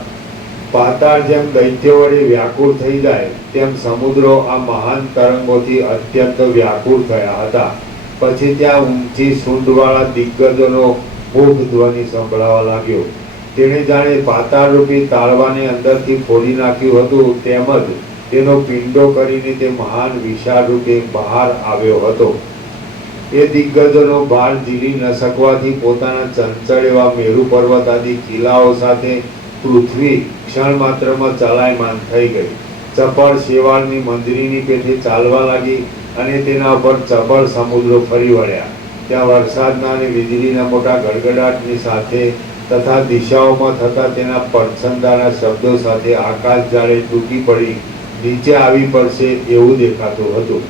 પાતાળ જેમ દૈત્યો વડે વ્યાકુળ થઈ જાય તેમ સમુદ્રો આ મહાન તરંગોથી અત્યંત વ્યાકુળ થયા હતા. પછી ત્યાં ઊંચી સૂંઢવાળા દિગ્ગજોનો મૂક ધ્વનિ સંભળાવા લાગ્યો. તેણે જાણે પાતાળરૂપી તાળવાને અંદરથી ફોડી નાખ્યું હતું તેમજ તેનો પિંડો કરીને તે મહાન વિશાળ રૂપે બહાર આવ્યો હતો. એ દિગ્ગજોનો ભાર ઝીલી ન શકવાથી પોતાના ચંચળ એવા મેરુ પર્વત આદિ કિલ્લાઓ સાથે પૃથ્વી ક્ષણ માત્રમાં ચલાયમાન થઈ ગઈ. ચપળ શેવાળની મંજરીની પેઠે ચાલવા લાગી અને તેના ઉપર ચપળ સમુદ્રો ફરી વળ્યા. ત્યાં વરસાદના અને વીજળીના મોટા ગડગડાટની સાથે તથા દિશાઓમાં થતા તેના પડછંદાના શબ્દો સાથે આકાશ જાળે તૂટી પડી નીચે આવી પડશે એવું દેખાતું હતું.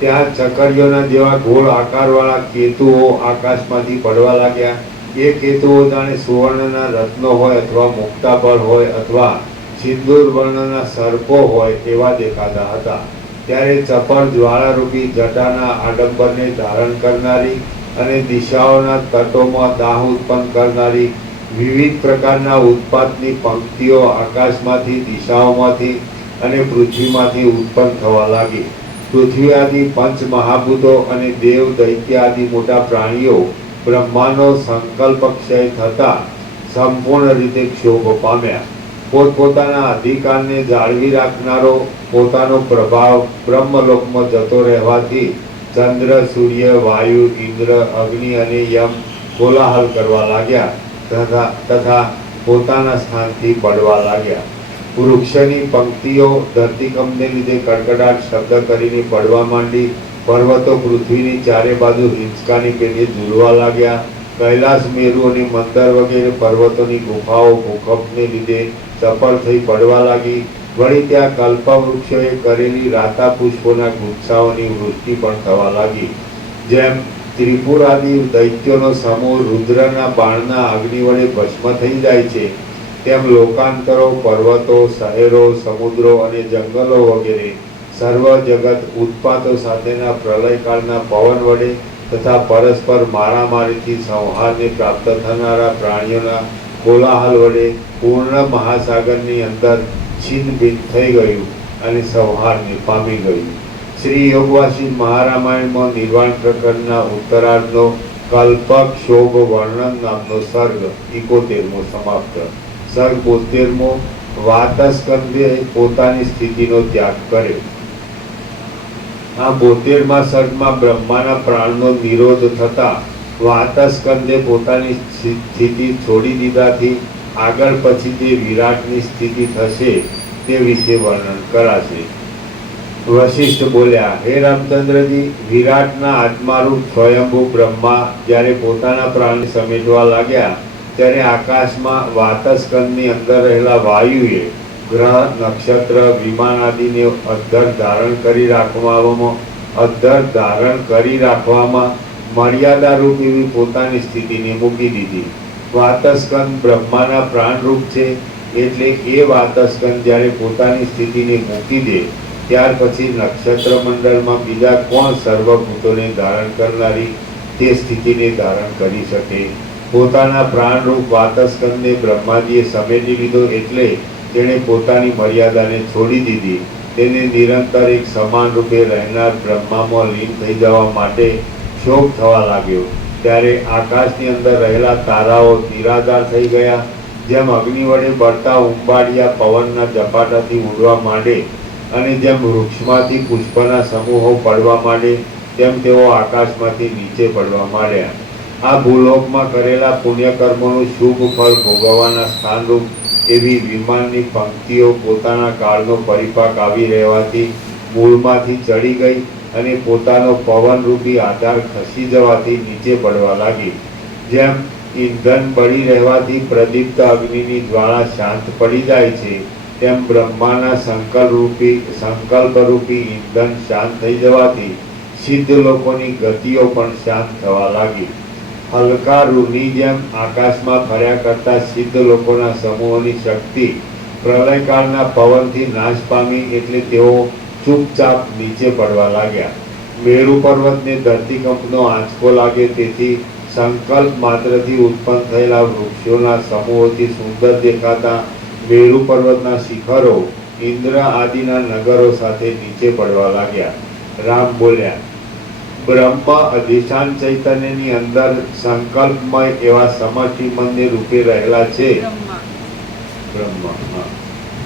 ત્યાં ચકરીઓના જેવા ગોળ આકારવાળા કેતુઓ આકાશમાંથી પડવા લાગ્યા. એ કેતુઓ જાણે સુવર્ણના રત્નો હોય અથવા મુક્તાપર હોય અથવા સિંદૂર વર્ણના સર્પો હોય એવા દેખાતા હતા. ત્યારે ચપળ જ્વાળારૂપી જટાના આડંબરને ધારણ કરનારી અને દિશાઓના તટોમાં દાહ ઉત્પન્ન કરનારી વિવિધ પ્રકારના ઉત્પાતની પંક્તિઓ આકાશમાંથી, દિશાઓમાંથી અને પૃથ્વીમાંથી ઉત્પન્ન થવા લાગી. પૃથ્વી આદિ પંચ મહાભૂતો અને દેવ દૈત્ય આદિ મોટા પ્રાણીઓ બ્રહ્માનો સંકલ્પ ક્ષય થતા સંપૂર્ણ રીતે ક્ષોભ પામ્યા. પોતપોતાના અધિકારને જાળવી રાખનારો પોતાનો પ્રભાવ બ્રહ્મલોકમાં જતો રહેવાથી ચંદ્ર, સૂર્ય, વાયુ, ઇન્દ્ર, અગ્નિ અને યમ કોલાહલ કરવા લાગ્યા તથા પોતાના સ્થાનથી પડવા લાગ્યા. વૃક્ષની પંક્તિઓ ધરતીકંપને લીધે કડકડાટ શબ્દ કરીને પડવા માંડી. પર્વતો પૃથ્વીની ચારે બાજુ હિંચકાની પેઠે ઝૂલવા લાગ્યા. કૈલાસ, મેરુ અને મંદર વગેરે પર્વતોની ગુફાઓ ભૂકંપને લીધે ચપળ થઈ પડવા લાગી. વળી ત્યાં કલ્પવૃક્ષોએ કરેલી રાતા પુષ્પોના ગુચ્છાઓની વૃષ્ટિ પણ થવા લાગી. જેમ ત્રિપુર આદિ દૈત્યોનો સમૂહ રુદ્રના બાણના અગ્નિ વડે ભસ્મ થઈ જાય છે, તેમ લોકાંતરો, પર્વતો, શહેરો, સમુદ્રો અને જંગલો વગેરે સર્વ જગત ઉત્પાતો સાથેના પ્રલયકાળના પવન વડે તથા પરસ્પર મારામારીથી સંહારને પ્રાપ્ત થનારા પ્રાણીઓના કોલાહલ વડે પૂર્ણ મહાસાગરની અંદર છિન્ન ભિન્ન થઈ ગયું અને સંહારને પામી ગયું. શ્રી યોગવાસી મહારામાયણમાં નિર્વાણ પ્રકરણના ઉત્તરાર્ધનો કલ્પક્ષોભ વર્ણન નામનો સર્ગ 71મો સમાપ્ત. સર્ગ 72મો વાતસ્કંધે પોતાની સ્થિતિનો ત્યાગ કર્યો. આ 72મા સર્ગમાં બ્રહ્માના પ્રાણનો નિરોધ થતા વાતસ્કંધે પોતાની સ્થિતિ છોડી દીધાથી આગળ પછી જે વિરાટની સ્થિતિ થશે તે વિશે વર્ણન કરાશે. વશિષ્ઠ બોલ્યા, હે રામચંદ્રજી, વિરાટના આત્મારૂપ સ્વયંભૂ બ્રહ્મા જ્યારે પોતાના પ્રાણને સમેટવા લાગ્યા ત્યારે આકાશમાં વાતસ્કંધની અંદર રહેલા વાયુએ ગ્રહ, નક્ષત્ર, વિમાન આદિને અધ્ધર ધારણ કરી રાખવામાં મર્યાદારૂપ એવી પોતાની સ્થિતિને મૂકી દીધી. વાતસ્કંદ બ્રહ્માના પ્રાણરૂપ છે, એટલે એ વાતસ્કંદ જ્યારે પોતાની સ્થિતિને મૂકી દે ત્યાર પછી નક્ષત્ર મંડળમાં બીજા કોણ સર્વભૂતોને ધારણ કરનારી તે સ્થિતિને ધારણ કરી શકે? પોતાના પ્રાણરૂપ વાતસ્કંદને બ્રહ્માજીએ સમેટી લીધો એટલે તેણે પોતાની મર્યાદાને છોડી દીધી. તેને નિરંતર એક સમાન રૂપે રહેનાર બ્રહ્મામાં લીન થઈ જવા માટે શોક થવા લાગ્યો. ત્યારે આકાશની અંદર રહેલા તારાઓ નિરાધાર થઈ ગયા. જેમ અગ્નિ વડે બળતા ઉંબાડિયા પવનના ઝપાટાથી ઉડવા માંડે અને જેમ વૃક્ષમાંથી પુષ્પના સમૂહો પડવા માંડે તેમ તેઓ આકાશમાંથી નીચે પડવા માંડ્યા. આ ભૂલોકમાં કરેલા પુણ્યકર્મોનું શુભ ફળ ભોગવવાના સ્થાનરૂપ એવી વિમાનની પંક્તિઓ પોતાના કાળનો પરિપાક આવી રહેવાથી મૂળમાંથી ચડી ગઈ અને પોતાનો પવનરૂપી આધાર ખસી જવાથી નીચે પડવા લાગી. જેમ ઈંધણ બળી રહેવાથી પ્રદીપ્ત અગ્નિની જ્વાળા શાંત પડી જાય છે, તેમ બ્રહ્માના સંકલ્પરૂપી ઈંધણ શાંત થઈ જવાથી સિદ્ધ લોકોની ગતિઓ પણ શાંત થવા લાગી. હલકા રૂની જેમ આકાશમાં ફર્યા કરતા સિદ્ધ લોકોના સમૂહોની શક્તિ પ્રલયકાળના પવનથી નાશ પામી એટલે તેઓ ચૂપચાપ નીચે પડવા લાગ્યા. મેરુ પર્વતને ધરતીકંપનો આંચકો લાગે તેથી સંકલ્પ માત્રથી ઉત્પન્ન થયેલા વૃક્ષોના સમૂહોથી સુંદર દેખાતા મેરુ પર્વતના શિખરો ઇન્દ્ર આદિના નગરો સાથે નીચે પડવા લાગ્યા. રામ બોલ્યા, બ્રહ્મ અધિષ્ઠાન ચૈતન્યની અંદર સંકલ્પમય એવા સમષ્ટિ મંદિર રૂપે રહેલા છે.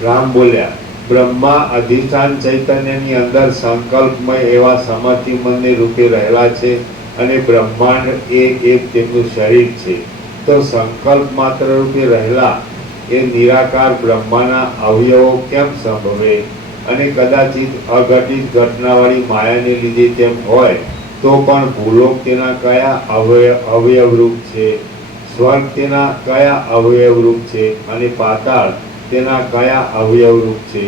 રામ બોલ્યા, બ્રહ્મા અધિષ્ઠાન ચૈતન્યની અંદર સંકલ્પમય એવા સમષ્ટિ મંદિર રૂપે રહેલા છે અને બ્રહ્માંડ એ એક તેમનું શરીર છે. તો સંકલ્પ માત્ર રૂપે રહેલા એ નિરાકાર બ્રહ્માના અવયવો કેમ સંભવે? અને કદાચિત અઘટિત ઘટનાવાળી માયાને લીધે તેમ હોય તો પણ ભૂલોક તેના કયા અવયવરૂપ છે? સ્વર્ગ તેના કયા અવયવરૂપ છે? અને પાતાળ તેના કયા અવયવરૂપ છે?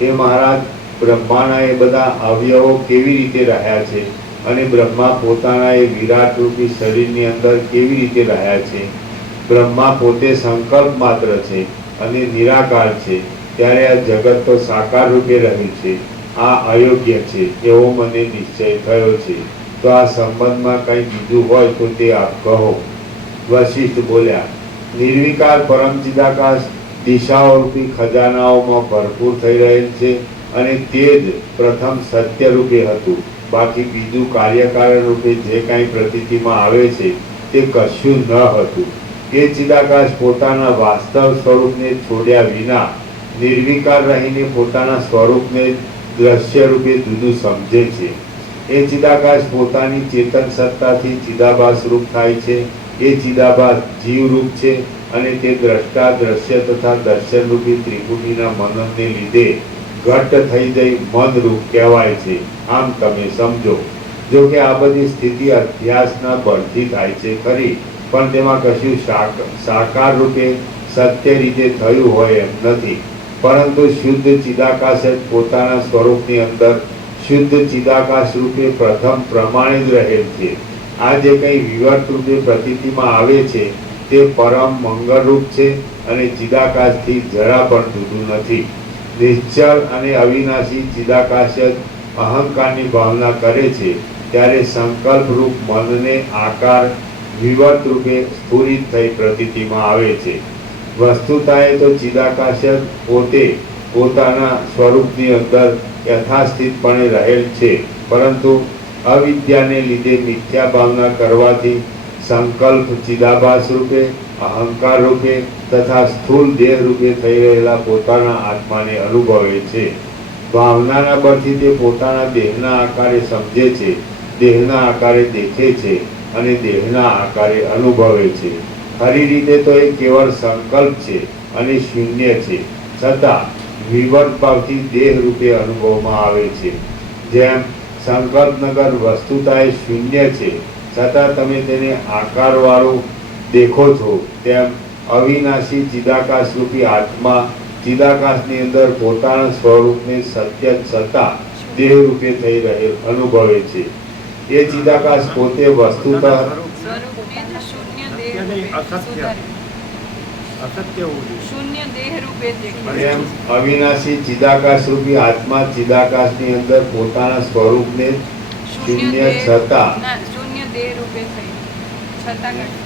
એ મહારાજ, બ્રહ્માના એ બધા અવયવો કેવી રીતે રહ્યા છે? અને બ્રહ્મા પોતાના એ વિરાટ રૂપી શરીરની અંદર કેવી રીતે રહ્યા છે? બ્રહ્મા પોતે સંકલ્પ માત્ર છે અને નિરાકાર છે, ત્યારે આ જગત તો સાકાર રૂપે રહ્યું છે. આ અયોગ્ય છે એવો મને નિશ્ચય થયો છે. તો આ સંબંધમાં કંઈ બીજું હોય તો તે આપ કહો. વશિષ્ઠ બોલ્યા, નિર્વિકાર પરમ ચિદાકાશ દિશાઓ રૂપી ખજાનાઓમાં ભરપૂર થઈ રહેલ છે અને તે જ પ્રથમ સત્ય રૂપે હતું. બાકી બીજું કાર્યકારણ રૂપે જે કાંઈ પ્રતીતિમાં આવે છે તે કશું ન હતું. એ ચિદાકાશ પોતાના વાસ્તવ સ્વરૂપને છોડ્યા વિના નિર્વિકાર રહીને પોતાના સ્વરૂપને દ્રશ્ય રૂપે જુદું સમજે છે. એ ચિદાકાશ પોતાની ચેતન સત્તાથી ચિદાભાસ રૂપ થાય છે. એ ચિદાભાસ જીવરૂપ છે અને તે દ્રષ્ટા, દ્રશ્ય તથા દર્શન રૂપી ત્રિપુટીના મનનને લીધે ઘટ્ટ થઈ જઈ મનરૂપ કહેવાય છે. આમ તમે સમજો. જો કે આ બધી સ્થિતિ અભ્યાસના બળથી થાય છે ખરી, પણ તેમાં કશું સાકાર રૂપે સત્ય રીતે થયું હોય એમ નથી. પરંતુ શુદ્ધ ચિદાકાશ જ પોતાના સ્વરૂપની અંદર શુદ્ધ ચિદાકાશ રૂપે પ્રથમ પ્રમાણે જ રહેલ છે. આ જે કંઈ વિવર્ત રૂપે પ્રતીતિમાં આવે છે તે પરમ મંગળરૂપ છે અને ચિદાકાશથી જરા પણ જુદું નથી. નિશ્ચળ અને અવિનાશી ચિદાકાશ જ અહંકારની ભાવના કરે છે, ત્યારે સંકલ્પ રૂપ મનને આકાર વિવર્ત રૂપે સ્ફુરિત થઈ પ્રતીતિમાં આવે છે. વસ્તુતાએ તો ચિદાકાશ જ પોતે પોતાના સ્વરૂપની અંદર યથાસ્થિતપણે રહેલ છે, પરંતુ અવિદ્યાને લીધે મિથ્યા ભાવના કરવાથી સંકલ્પ ચિદાભાસ રૂપે, અહંકાર રૂપે તથા સ્થૂળ દેહ રૂપે થઈ રહેલા પોતાના આત્માને અનુભવે છે. ભાવનાના બળથી તે પોતાના દેહના આકારે સમજે છે, દેહના આકારે દેખે છે અને દેહના આકારે અનુભવે છે. ખરી રીતે તો એ કેવળ સંકલ્પ છે અને શૂન્ય છે, છતાં વિવર્ત ભાવથી દેહ રૂપે અનુભવમાં આવે છે. જેમ સંકલ્પનગર વસ્તુતાએ શૂન્ય છે, છતાં તમે તેને આકારવાળું દેખો છો, તેમ અવિનાશી ચિદાકાશ રૂપી આત્મા ચિદાકાશની અંદર પોતાના સ્વરૂપને સત્ય છતાં દેહ રૂપે થઈ રહેલ અનુભવે છે. એ ચિદાકાશ પોતે વસ્તુતઃ સ્વરૂપને જ શૂન્ય દેહ રૂપે અસત્ય. સુધારે. અસત્ય હોવું જોઈએ. શૂન્ય દેહ રૂપે જ દેખાય. એમ અવિનાશી ચિદાકાશ રૂપી આત્મા ચિદાકાશની અંદર પોતાના સ્વરૂપને શૂન્ય છતાં ના, શૂન્ય દેહ રૂપે થઈ છતાં કાંઈ.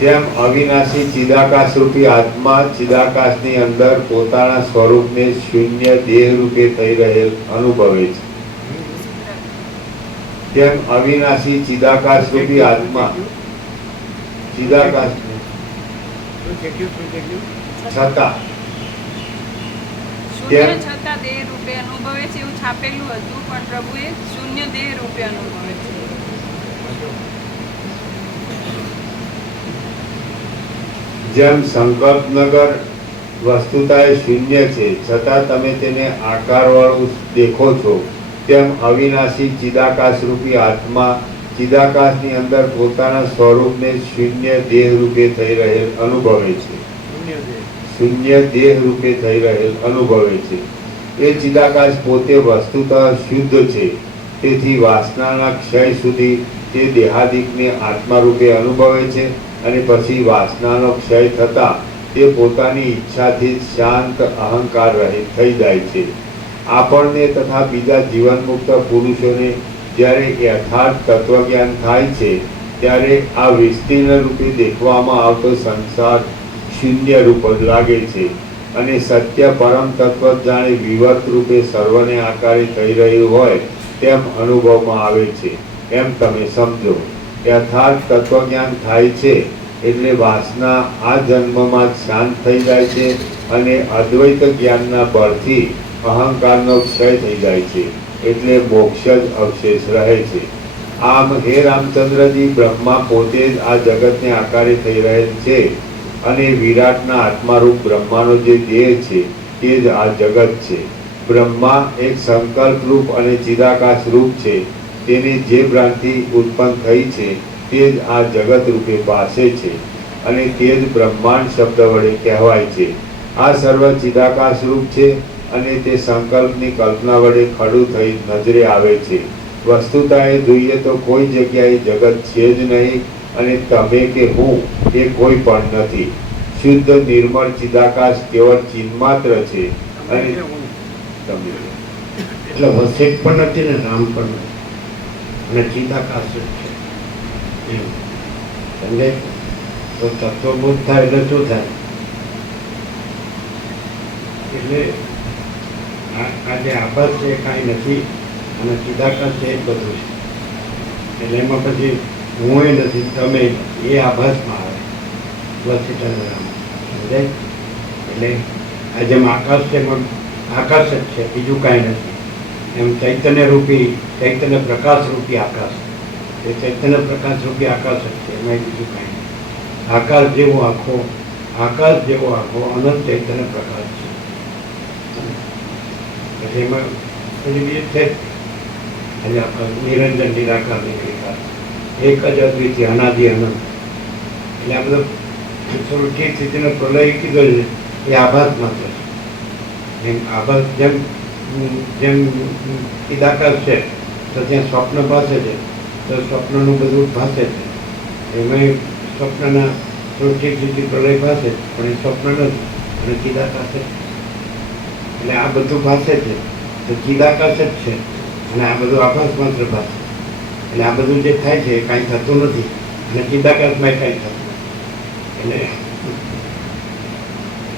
તેમ અવિનાશી ચિદાકાશ રૂપી આત્મા ચિદાકાશની અંદર પોતાના સ્વરૂપને શૂન્ય દેહ રૂપે થઈ રહેલ અનુભવે છે. તેમ અવિનાશી ચિદાકાશ રૂપી આત્મા ચિદાકાશ શું થયું? છતાં શૂન્ય છતાં દેહ રૂપે અનુભવે છે એવું છાપેલું હતું, પણ પ્રભુએ શૂન્ય દેહ રૂપે અનુભવે છે. જેમ સંકલ્પનગર વસ્તુતાએ શૂન્ય છે, છતાં તમે તેને આકારવાળું દેખો છો, તેમ અવિનાશી ચિદાકાશ રૂપી આત્મા ચિદાકાશની અંદર પોતાના સ્વરૂપને શૂન્ય દેહ રૂપે થઈ રહેલ અનુભવે છે. શૂન્ય દેહ રૂપે થઈ રહેલ અનુભવે છે. એ ચિદાકાશ પોતે વસ્તુતઃ શુદ્ધ છે, તેથી વાસનાના ક્ષય સુધી તે દેહાદિકને આત્મા રૂપે અનુભવે છે અને પછી વાસનાનો ક્ષય થતાં તે પોતાની ઈચ્છાથી જ શાંત અહંકાર રહિત થઈ જાય છે. આપણને તથા બીજા જીવનમુક્ત પુરુષોને જ્યારે યથાર્થ તત્વજ્ઞાન થાય છે, ત્યારે આ વિસ્તીર્ણ રૂપે દેખવામાં આવતો સંસાર શૂન્ય રૂપ જ લાગે છે અને સત્ય પરમ તત્વ જાણે વિવર્ત રૂપે સર્વને આકારે થઈ રહ્યું હોય તેમ અનુભવમાં આવે છે. એમ તમે સમજો. યથાર્થ તત્વજ્ઞાન થાય છે એટલે વાસના આ જન્મમાં જ શાંત થઈ જાય છે અને અદ્વૈત જ્ઞાનના બળથી અહંકારનો ક્ષય થઈ જાય છે, એટલે મોક્ષ જ અવશેષ રહે છે. આમ હે રામચંદ્રજી, બ્રહ્મા પોતે જ આ જગતને આકારે થઈ રહેલ છે અને વિરાટના આત્મારૂપ બ્રહ્માનો જે દેહ છે તે જ આ જગત છે. બ્રહ્મા એક સંકલ્પ રૂપ અને ચિદાકાશ રૂપ છે. તેની જે ભ્રાંતિ ઉત્પન્ન થઈ છે તે જ આ જગત રૂપે ભાસે છે અને તે જ બ્રહ્માંડ શબ્દ વડે કહેવાય છે. આ સર્વ ચિદાકાશ રૂપ છે અને તે સંકલ્પની કલ્પના વડે ખડું થઈ નજરે આવે છે. વસ્તુતાએ જોઈએ તો કોઈ જગ્યાએ જગત છે જ નહીં અને તમે કે હું એ કોઈ પણ નથી. શુદ્ધ નિર્મળ ચિદાકાશ કેવળ ચિન્માત્ર છે અને તમે એટલે વસેટ પણ નથી ને રામ પણ નથી, અને ચિદાકાશ જ છે એમ સમજે. તો તત્વબોધ થાય એટલે શું થાય? એટલે આ જે આભાસ છે એ કાંઈ નથી અને ચિદાકાશ છે એ બધું છે. એટલે એમાં પછી હું એ નથી, તમે એ આભાસમાં આવે વસેટ અને રામ સમજાય. એટલે આ જેમ આકાશ છે એમાં આકાશ જ છે, બીજું કાંઈ નથી. એમ ચૈતન્ય રૂપી, ચૈતન્ય પ્રકાશ રૂપી આકાશ, એ ચૈતન્ય પ્રકાશ રૂપી આકાશ જ છે, એમાં બીજું કાંઈ નથી. આકાશ જેવો આખો, આકાશ જેવો આખો અનંત ચૈતન્ય પ્રકાશ છે. પછી એમાં પછી બીજું છે નિરંજન નિરાકાર નિર્વિકાર, એક જ અદ્વિતીય અનાદિ અનંત. એટલે આ બધો થોડું ઠીક સ્થિતિનો પ્રલય કીધો છે એ આભાસ માત્ર છે. એમ આભાસ જેમ જેમ ચિદાકાશ છે તો ત્યાં સ્વપ્ન ભાસે છે, તો સ્વપ્નનું બધું ભાસે છે. એમાં સ્વપ્નના થોડું ઠીક સ્થિતિ પ્રલય ભાસે પણ એ સ્વપ્ન નથી અને ચિદાકાશ જ છે. એટલે આ બધું ભાસે છે તો ચિદાકાશ જ છે અને આ બધું આભાસ માત્ર ભાસે. એટલે આ બધું જે થાય છે એ કાંઈ થતું નથી અને ચિદાકાશમાં કાંઈ થતું નથી.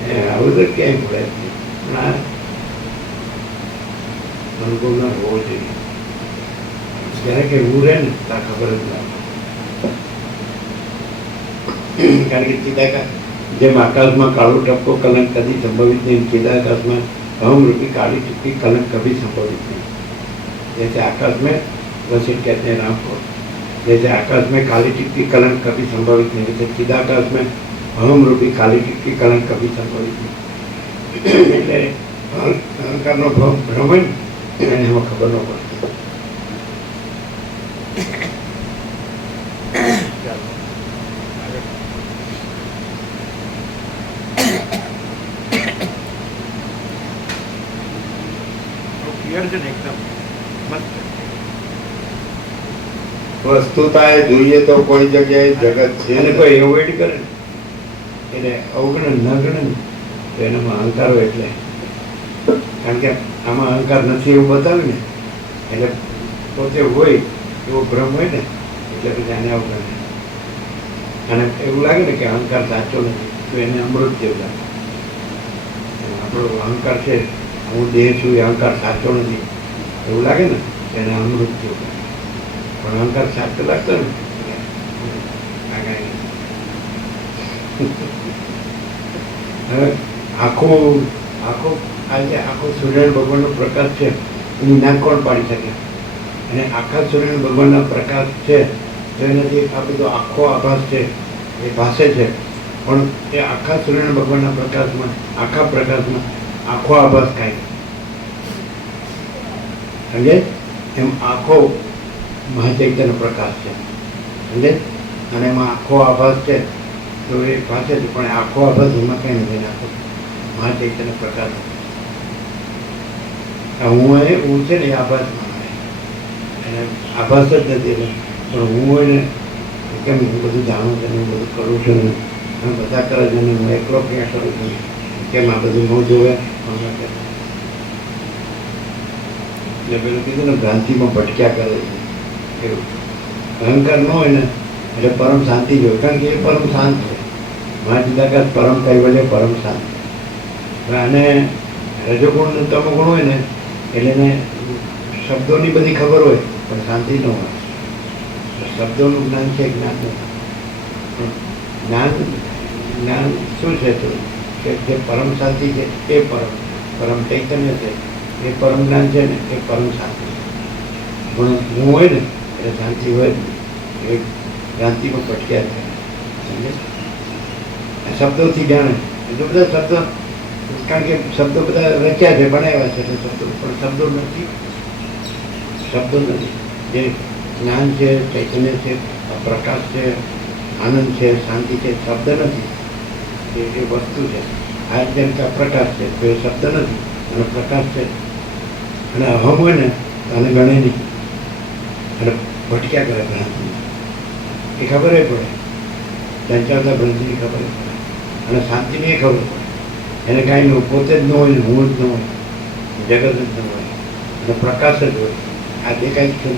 એટલે આવું તો ક્યાંય મળે જ નહીં. પણ આ અનુભવ ના હોવો જોઈએ. જ્યારે કે હું રહે ને ત્યાં ખબર જ ના પડે. કારણ કે ચિદાકાશ જેમ આકાશમાં કાળું ટપકો કલંક કદી સંભવિત નહીં, ચિદાકાશમાં અહમરૂપી काली टिप्पी कलंक कभी संभवित नहीं. जैसे आकाश में वसीठ कहते हैं राम को, जैसे आकाश में काली टिप्पी कलंक कभी संभवित नहीं, जैसे चिदाकाश में अहम रूपी काली टिप्पी कलंक कभी संभवित नहीं. એટલે અહંકારનો ભ્રમ હોય ને એને એમાં ખબર ન પડતી. ક્લિયર છે ને એકદમ મસ્ત. વસ્તુતાએ જોઈએ તો કોઈ જગ્યાએ જગત છે અને કોઈ એવોઇડ કરે ને એને અવગણે ન ગણે ને તો એનામાં અહંકાર હોય. એટલે કારણ કે આમાં અહંકાર નથી એવું બતાવે ને એટલે પોતે હોય એવો ભ્રમ હોય ને એટલે પછી આને અવગણે. અને એવું લાગે ને કે અહંકાર સાચો નથી તો એને અમૃત જેવું લાગે. આપણો અહંકાર છે, હું દેહ છું, એ અહંકાર સાચો નથી એવું લાગે ને એને અમૃત જેવું લાગે. પણ અહંકાર સાચો લાગતો ને હવે આખો આખો આજે આખો સૂર્યનારાયણ ભગવાનનો પ્રકાશ છે એની ના કોણ પાડી શકે? અને આખા સૂર્યનારાયણ ભગવાનના પ્રકાશ છે તો એનાથી આ બધો આખો આભાસ છે એ ભાસે છે. પણ એ આખા સૂર્યનારાયણ ભગવાનના પ્રકાશમાં, આખા પ્રકાશમાં આખો આભાસ કાંઈ સમજે. એમ આખો મહાચૈતન્ય પ્રકાશ છે સમજે, અને એમાં આખો આભાસ છે તો એ પાસે છે. પણ આખો આભાસ એમાં કંઈ નથી, આખો મહાચૈતન્ય પ્રકાશ. હું છે ને એ આભાસમાં આવે એને આભાસ જ નથી. એટલે પણ હું હોય ને કેમ હું બધું જાણું છું, હું બધું કરું છું ને બધા કરે છે ને હું એકલો ક્યાં કરું છું, કેમ આ બધું ન જોવે? એટલે પેલું કીધું ને ભ્રાંતિમાં ભટક્યા કરે છે એવું. અહંકાર ન હોય ને એટલે પરમ શાંતિ જ હોય, કારણ કે એ પરમ શાંત છે. મહાચિદાકાશ પરમ કૈવલ્ય પરમ શાંત. અને રજોગુણ તમોગુણ હોય ને એટલે એને શબ્દોની બધી ખબર હોય પણ શાંતિ ન હોય. શબ્દોનું જ્ઞાન છે, જ્ઞાન નથી. જ્ઞાન શું છે તો કે જે પરમ શાંતિ છે એ પરમ ચૈતન્ય છે એ પરમ જ્ઞાન છે ને એ પરમ શાંતિ છે. પણ હું હોય ને એટલે શાંતિ હોય જ નહીં. એ ભ્રાંતિમાં ભટક્યા છે. સમજે? આ શબ્દોથી જાણે એટલે બધા શબ્દો, કારણ કે શબ્દો બધા રચ્યા છે, બનાવ્યા છે એટલે શબ્દો, પણ શબ્દો નથી. જે જ્ઞાન છે, ચૈતન્ય છે, પ્રકાશ છે, આનંદ છે, શાંતિ છે, શબ્દ નથી. એ વસ્તુ છે. આ જેમ કે પ્રકાશ છે તો એ શબ્દ નથી અને પ્રકાશ છે. અને અહમ હોય ને તો આને ગણે નહીં અને ભટક્યા કરે ભ્રાંતિ. એ ખબર પડે, ચંચળતા ભ્રાંતિની ખબર પડે અને શાંતિની એ ખબર પડે. એને કાંઈ ન પોતે જ ન હોય ને હું જ ન હોય, જગત જ ન હોય અને પ્રકાશ જ હોય. આ દેખાય જ છે.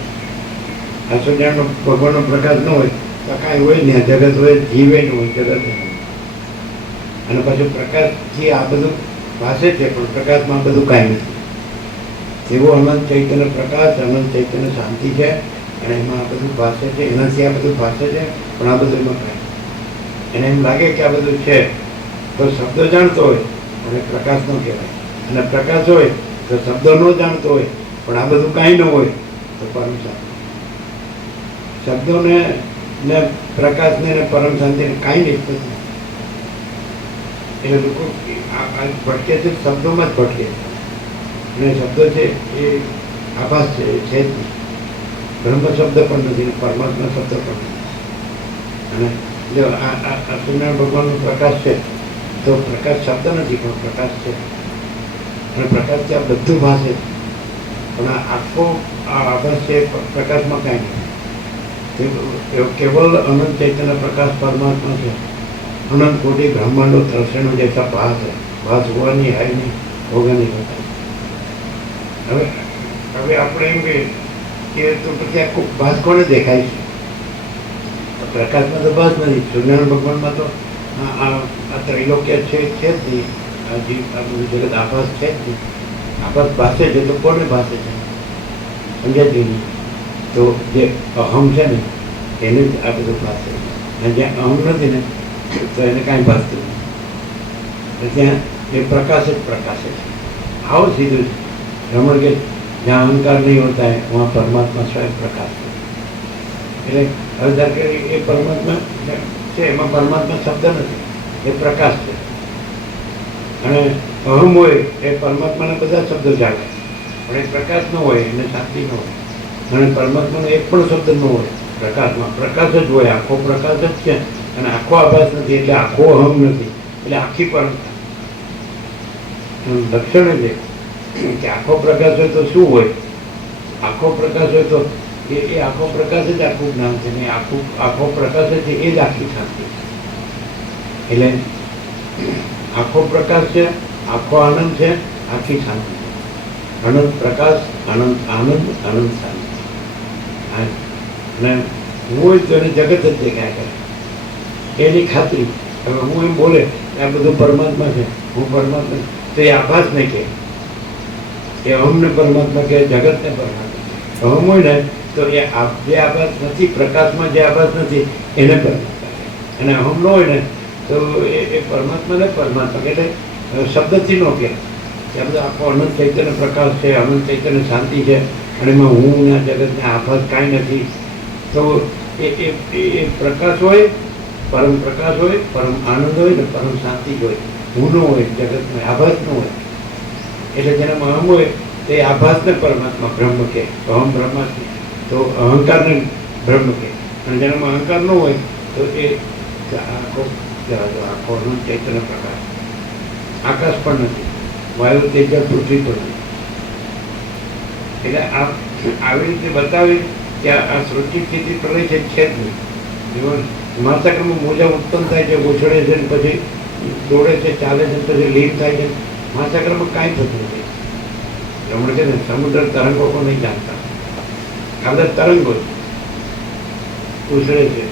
આ સૂર્યનો ભગવાનનો પ્રકાશ ન હોય તો કાંઈ હોય ને, જગત હોય, જીવે ન હોય, જગત ન હોય. અને પછી પ્રકાશથી આ બધું ભાષે છે પણ પ્રકાશમાં આ બધું કાંઈ નથી. એવો અનંત ચૈતન્ય પ્રકાશ, અનંત ચૈતન્ય શાંતિ છે અને એમાં આ બધું ભાષે છે. એનાથી આ બધું ભાષે છે પણ આ બધું એમાં કાંઈ. એને એમ લાગે કે આ બધું છે તો શબ્દો જાણતો હોય પણ એ પ્રકાશ ન કહેવાય. અને પ્રકાશ હોય તો શબ્દો ન જાણતો હોય પણ આ બધું કાંઈ ન હોય તો પરમ શાંતિ. શબ્દોને ને પ્રકાશને ને પરમ શાંતિને કાંઈ નહીં થતું. એટલે લોકો આ ભટકે છે, શબ્દોમાં જ ભટકે છે. અને શબ્દો છે એ આભાસ છે, એ છે જ નહીં. બ્રહ્મ શબ્દ પણ નથી, પરમાત્મા શબ્દ પણ નથી. અને જો આ સૂર્યનારાયણ ભગવાનનો પ્રકાશ છે તો પ્રકાશ શબ્દ નથી પણ પ્રકાશ છે. અને પ્રકાશથી આ બધું ભાષે છે પણ આ આખો આ આભાસ છે પ્રકાશમાં કાંઈ નથી. કેવલ અનંત ચૈતન્ય પ્રકાશ પરમાત્મા છે. અનંત કોટી બ્રહ્માંડો ત્રસેણો જૈસા ભાસ है. ભાસ હોવાની હાય નહીં, હોગાની હોતા. હવે આપણે એમ કે તો પછી આખું ભાસ કોને દેખાય છે? પ્રકાશમાં તો ભાસ નથી. સૂર્યનારાયણ ભગવાનમાં તો આ ત્રૈલોક્ય છે જ નહીં. આ બધું જગત આભાસ છે જ નહીં. આભાસ ભાષે છે તો કોને ભાષે છે? સમજાય જ નહીં. તો જે અહમ છે ને એને જ આ બધું ભાષે છે. અને જ્યાં અહમ નથી ને તો એને કાંઈ ભાસતું નથી. ત્યાં એ પ્રકાશ જ પ્રકાશે છે. આવો સીધું છે. રમણ કે જ્યાં અહંકાર નહીં હોતા है वहाँ પરમાત્મા સ્વયં પ્રકાશ છે. એટલે હવે ધાર કે એ પરમાત્મા છે, એમાં પરમાત્મા શબ્દ નથી, એ પ્રકાશ છે. અને અહમ હોય એ પરમાત્માના બધા શબ્દો જાણે પણ એ પ્રકાશ ન હોય, એને શાંતિ ન હોય. અને પરમાત્માનો એક પણ શબ્દ ન હોય પ્રકાશમાં. પ્રકાશ જ હોય, આખો પ્રકાશ જ છે. અને આખો આભાસ નથી એટલે આખો અહમ નથી, એટલે આખી પરમતા. લક્ષણ છે કે આખો પ્રકાશ હોય તો શું હોય? આખો પ્રકાશ હોય તો એ આખો પ્રકાશ જ આખું જ્ઞાન છે ને આખો પ્રકાશ છે એ જ આખી શાંતિ છે. એટલે આખો પ્રકાશ છે, આખો આનંદ છે, આખી શાંતિ છે. અનંત પ્રકાશ, અનંત આનંદ, અનંત શાંતિ. અને હું હોય તો એને જગત જ દેખાય કરે એની ખાતરી. હવે હું એમ બોલે આ બધું પરમાત્મા છે, હું પરમાત્મા, તો એ આભાસ નહીં કહે, એ અહમને પરમાત્મા કહે, જગતને પરમાત્મા. અહમ હોય ને તો એ જે આભાસ નથી, પ્રકાશમાં જે આભાસ નથી એને પરમાત્મા કહે. અને અહમ ન હોય ને તો એ પરમાત્માને પરમાત્મા કહે. એટલે શબ્દથી ન કહે. ત્યાં બધું આખો અનંત ચૈતન્ય પ્રકાશ છે, અનંત ચૈતન્ય શાંતિ છે અને એમાં હું ને જગતને આભાસ કાંઈ નથી. તો એ પ્રકાશ હોય, પરમ પ્રકાશ હોય, પરમ આનંદ હોય ને પરમ શાંતિ હોય. હું ન હોય, જગતનો આભાસ ન હોય. એટલે જેનામાં અહમ હોય તે આભાસને પરમાત્મા બ્રહ્મ કહે, અહમ બ્રહ્માસ્મિ. તો અહંકારને બ્રહ્મ કહે. અને જેનામાં અહંકાર ન હોય તો એ આખો અનંત ચૈતન્ય પ્રકાશ. આકાશ પણ નથી, વાયુ, તેજ, પૃથ્વી પણ નથી. એટલે આવી રીતે બતાવી કે આ સૃષ્ટિ સ્થિતિ પ્રલય છે જ નહીં. મહાસાગરમાં મોજા ઉત્પન્ન થાય છે, ઉછળે છે ને પછી દોડે છે, ચાલે છે, પછી લીન થાય છે. મહાસાગરમાં કાંઈ થતું નથી. રમણ છે ને સમુદ્ર તરંગો પણ નહીં જાણતા. ખાલી તરંગો ઉછળે છે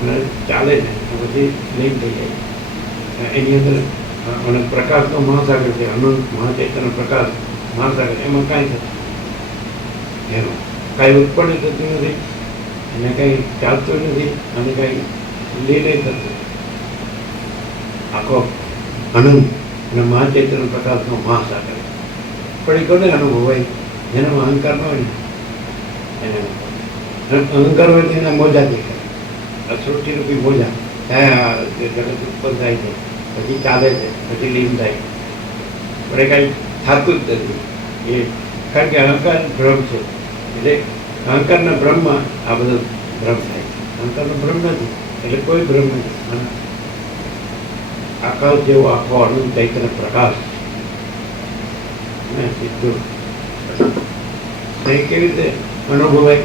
અને ચાલે છે પછી લીન થઈ જાય. એની અંદર અને પ્રકાશનો મહાસાગર છે, અનંત મહાચૈતન્ય પ્રકાશ મહાસાગર. એમાં કાંઈ થતું, એમાં કાંઈ ઉત્પન્ન થતું નથી, એને કંઈ ચાલતું નથી અને કંઈ લીન થતું. આખો આનંદ અને મહાચૈતન્ય પ્રકાશનો મહાસાગર. પણ એ કોને અનુભવાય? જેનામાં અહંકાર ન હોય ને એને. અહંકાર હોય તો એના મોજા દેખાય, અસૃષ્ટિરૂપી મોજા. હા, જગત ઉત્પન્ન થાય છે, પછી ચાલે છે, પછી લીન થાય, પણ એ કાંઈ થતું જ નથી. એ કારણ કે અહંકાર ભ્રમ છે. એટલે અહંકારના ભ્રમમાં આ બધો ભ્રમ થાય છે. અહંકારનો ભ્રમ નથી એટલે કોઈ ભ્રમ નથી. અને આકાશ જેવો આખો અનંત ચૈતન્ય પ્રકાશ સીધું એ કેવી રીતે અનુભવાય?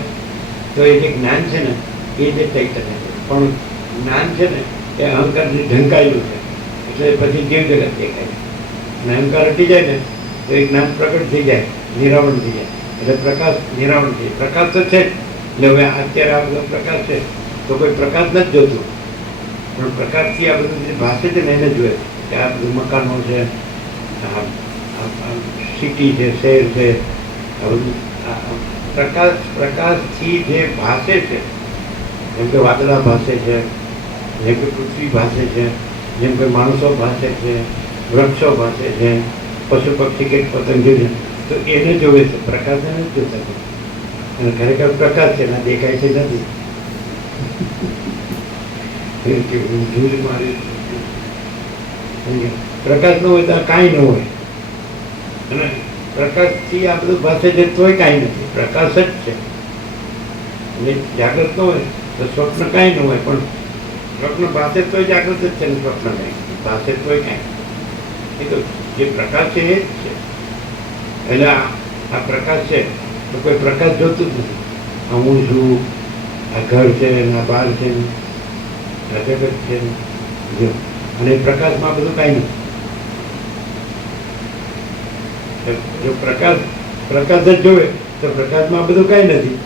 તો એ જે જ્ઞાન છે ને એ જે ચૈતન્ય છે, પણ જ્ઞાન છે ને એ અહંકારથી ઢંકાયેલું છે. એટલે પછી જીવ જગત દેખાય. અને અહંકાર હટી જાય ને તો એ જ્ઞાન પ્રગટ થઈ જાય, નિરાવરણ થઈ જાય. એટલે પ્રકાશ નિરાવરણ થઈ જાય. પ્રકાશ તો છે જ. એટલે હવે અત્યારે આ બધો પ્રકાશ છે તો કોઈ પ્રકાશ નથી જોતું, પણ પ્રકાશથી આ બધું જે ભાષે છે ને એને જોઈએ કે આ બધું મકાનો છે, સિટી છે, શહેર છે, આ બધું પ્રકાશથી જે ભાષે છે, જેમ કે વાદળા ભાષે છે, જેમ કે પૃથ્વી ભાષે છે, જેમ કે માણસો ભાષે છે, વૃક્ષો ભાષે છે, પશુ પક્ષી કે પતંગો છે, તો એને જોવે છે, પ્રકાશને નથી જોતા. અને ખરેખર પ્રકાશ છે એના દેખાય છે નથી. પ્રકાશ ન હોય તો કાંઈ ન હોય. અને પ્રકાશથી આ બધું ભાષે છે તોય કાંઈ નથી, પ્રકાશ જ છે. એટલે જાગૃત ન હોય તો સ્વપ્ન કાંઈ ન હોય, પણ સ્વપ્ન ભાષે તોય જાગૃત જ છે ને સ્વપ્ન કાંઈ ભાષે તોય કાંઈ. એ તો જે પ્રકાશ છે એ જ છે. એટલે આ પ્રકાશ છે તો કોઈ પ્રકાશ જોતું જ નથી. હું છું, આ ઘર છે, આ બાર છે, આ જગત છે, જો. અને પ્રકાશમાં બધું કાંઈ નથી. જો પ્રકાશ જ જોવે તો પ્રકાશમાં બધું કાંઈ નથી.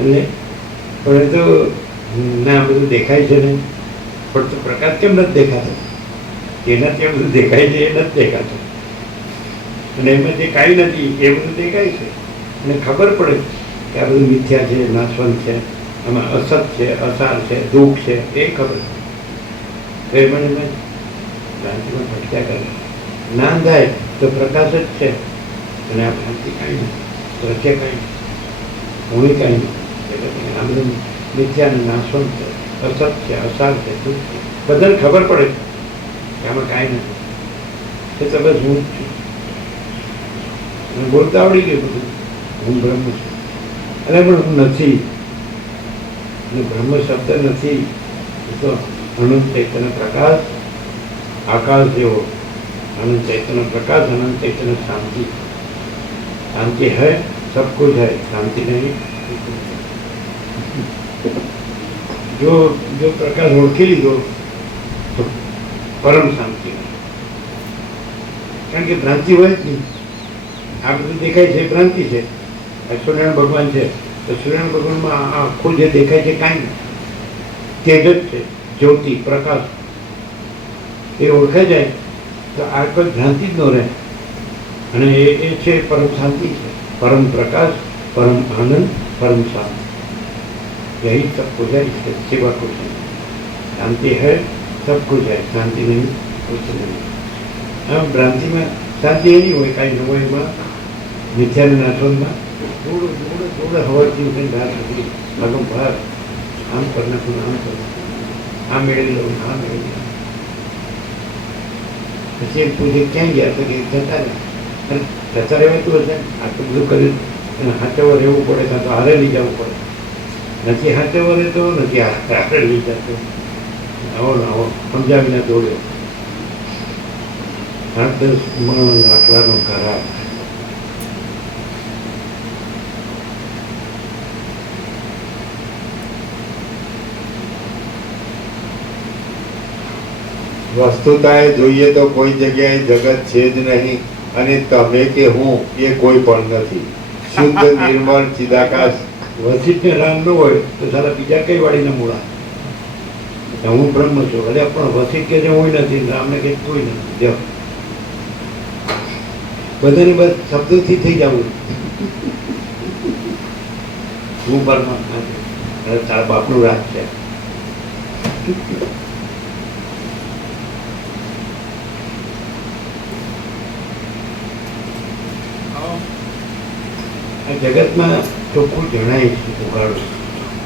અને પણ એ તો ના બધું દેખાય છે ને, પણ તો પ્રકાશ કેમ નથી દેખાતો? એનાથી બધું દેખાય છે એ નથી દેખાતું. અને એમાં જે કાંઈ નથી એ બધું દેખાય છે. અને ખબર પડે કે આ બધું મિથ્યા છે, નાશવંત છે, આમાં અસત છે, અસાર છે, દુઃખ છે, એ ખબર તો એ મને ભ્રાંતિમાં ભટક્યા કરે. જ્ઞાન થાય તો પ્રકાશ જ છે. અને આ ભ્રાંતિ કાંઈ નથી, દ્રશ્ય કાંઈ નથી, હું કાંઈ નથી. એટલે આ બધું મિથ્યા અને નાશવંત છે, અસત છે, અસાર છે, દુઃખ છે, બધાને ખબર પડે કે આમાં કાંઈ નથી. એ તો બસ હું જ છું. બોલતા આવડી ગયું બધું, હું બ્રહ્મ છું. એટલે પણ હું નથી. અને બ્રહ્મ શબ્દ નથી, એ તો અનંત ચૈતન્ય પ્રકાશ, આકાશ જેવો अनंत चैतन्य प्रकाश, अनंत चैतन्य शांति. शांति है, सब कुछ है, शांति नहीं. जो प्रकाश ओळखी लीधो तो परम शांति. कारण के भ्रांति होय ज नहीं. आ बधुं देखाय छे भ्रांति छे. सूर्यनारायण भगवान है तो सूर्यनारायण भगवान में आखुं जे देखाय छे कांई नहीं, तेज ज छे, ज्योति प्रकाश. ए ओळखाई जाए तो आ कोई भ्रांति ज न रहे. અને એ છે પરમ શાંતિ છે, परम प्रकाश, परम आनंद, परम शांति. यही सब कुछ है, इसके सिवा कुछ नहीं. शांति है, सब कुछ है, शांति नहीं, कुछ नहीं. हम भ्रांति में शांति એ નહીં હોય, કાંઈ ન હોય. એમાં મિથ્યાના નાશવનમાં થોડું થોડું થોડું હવાથી ઉઠીને રાત સુધી ભાગમ ભાગ આમ કરી નાખું, આમ કરી નાખું, આ મેળવી લઉં, આ મેળવી લઉં. પછી એમ પૂછે ક્યાં ગયા? તો કે જતા રહ્યા. અને જતા રહેવાતું હશે, આટલું બધું કર્યું અને હાચવો રહેવું પડે, કાં તો હારે લઈ જવું પડે. નથી હાચવો રહેતો, નથી હારે લઈ જતો. આવો ને આવો સમજાવીને દોડ્યો. 8-10 મણ લાકડાનો કરાર. વસ્તુતાએ જોઈએ તો કોઈ જગ્યાએ જગત છે જ નહીં, અને તમે કે હું એ કોઈ પણ નથી. શુદ્ધ નિર્મળ ચિદાકાશ. વસિષ્ઠને રામ ન હોય તો સારા બીજા કઈ વાળીના મૂળા? હું બ્રહ્મ છું. એટલે પણ વસિષ્ઠ કે જે હું નથી, રામને કે કોઈ નથી. જો બધાને બસ શબ્દોથી થઈ જવું. હું પરમાત્મા છું અને તારા બાપનું રાજ છે. આ જગતમાં ચોખ્ખું જણાય છે ઉઘાડું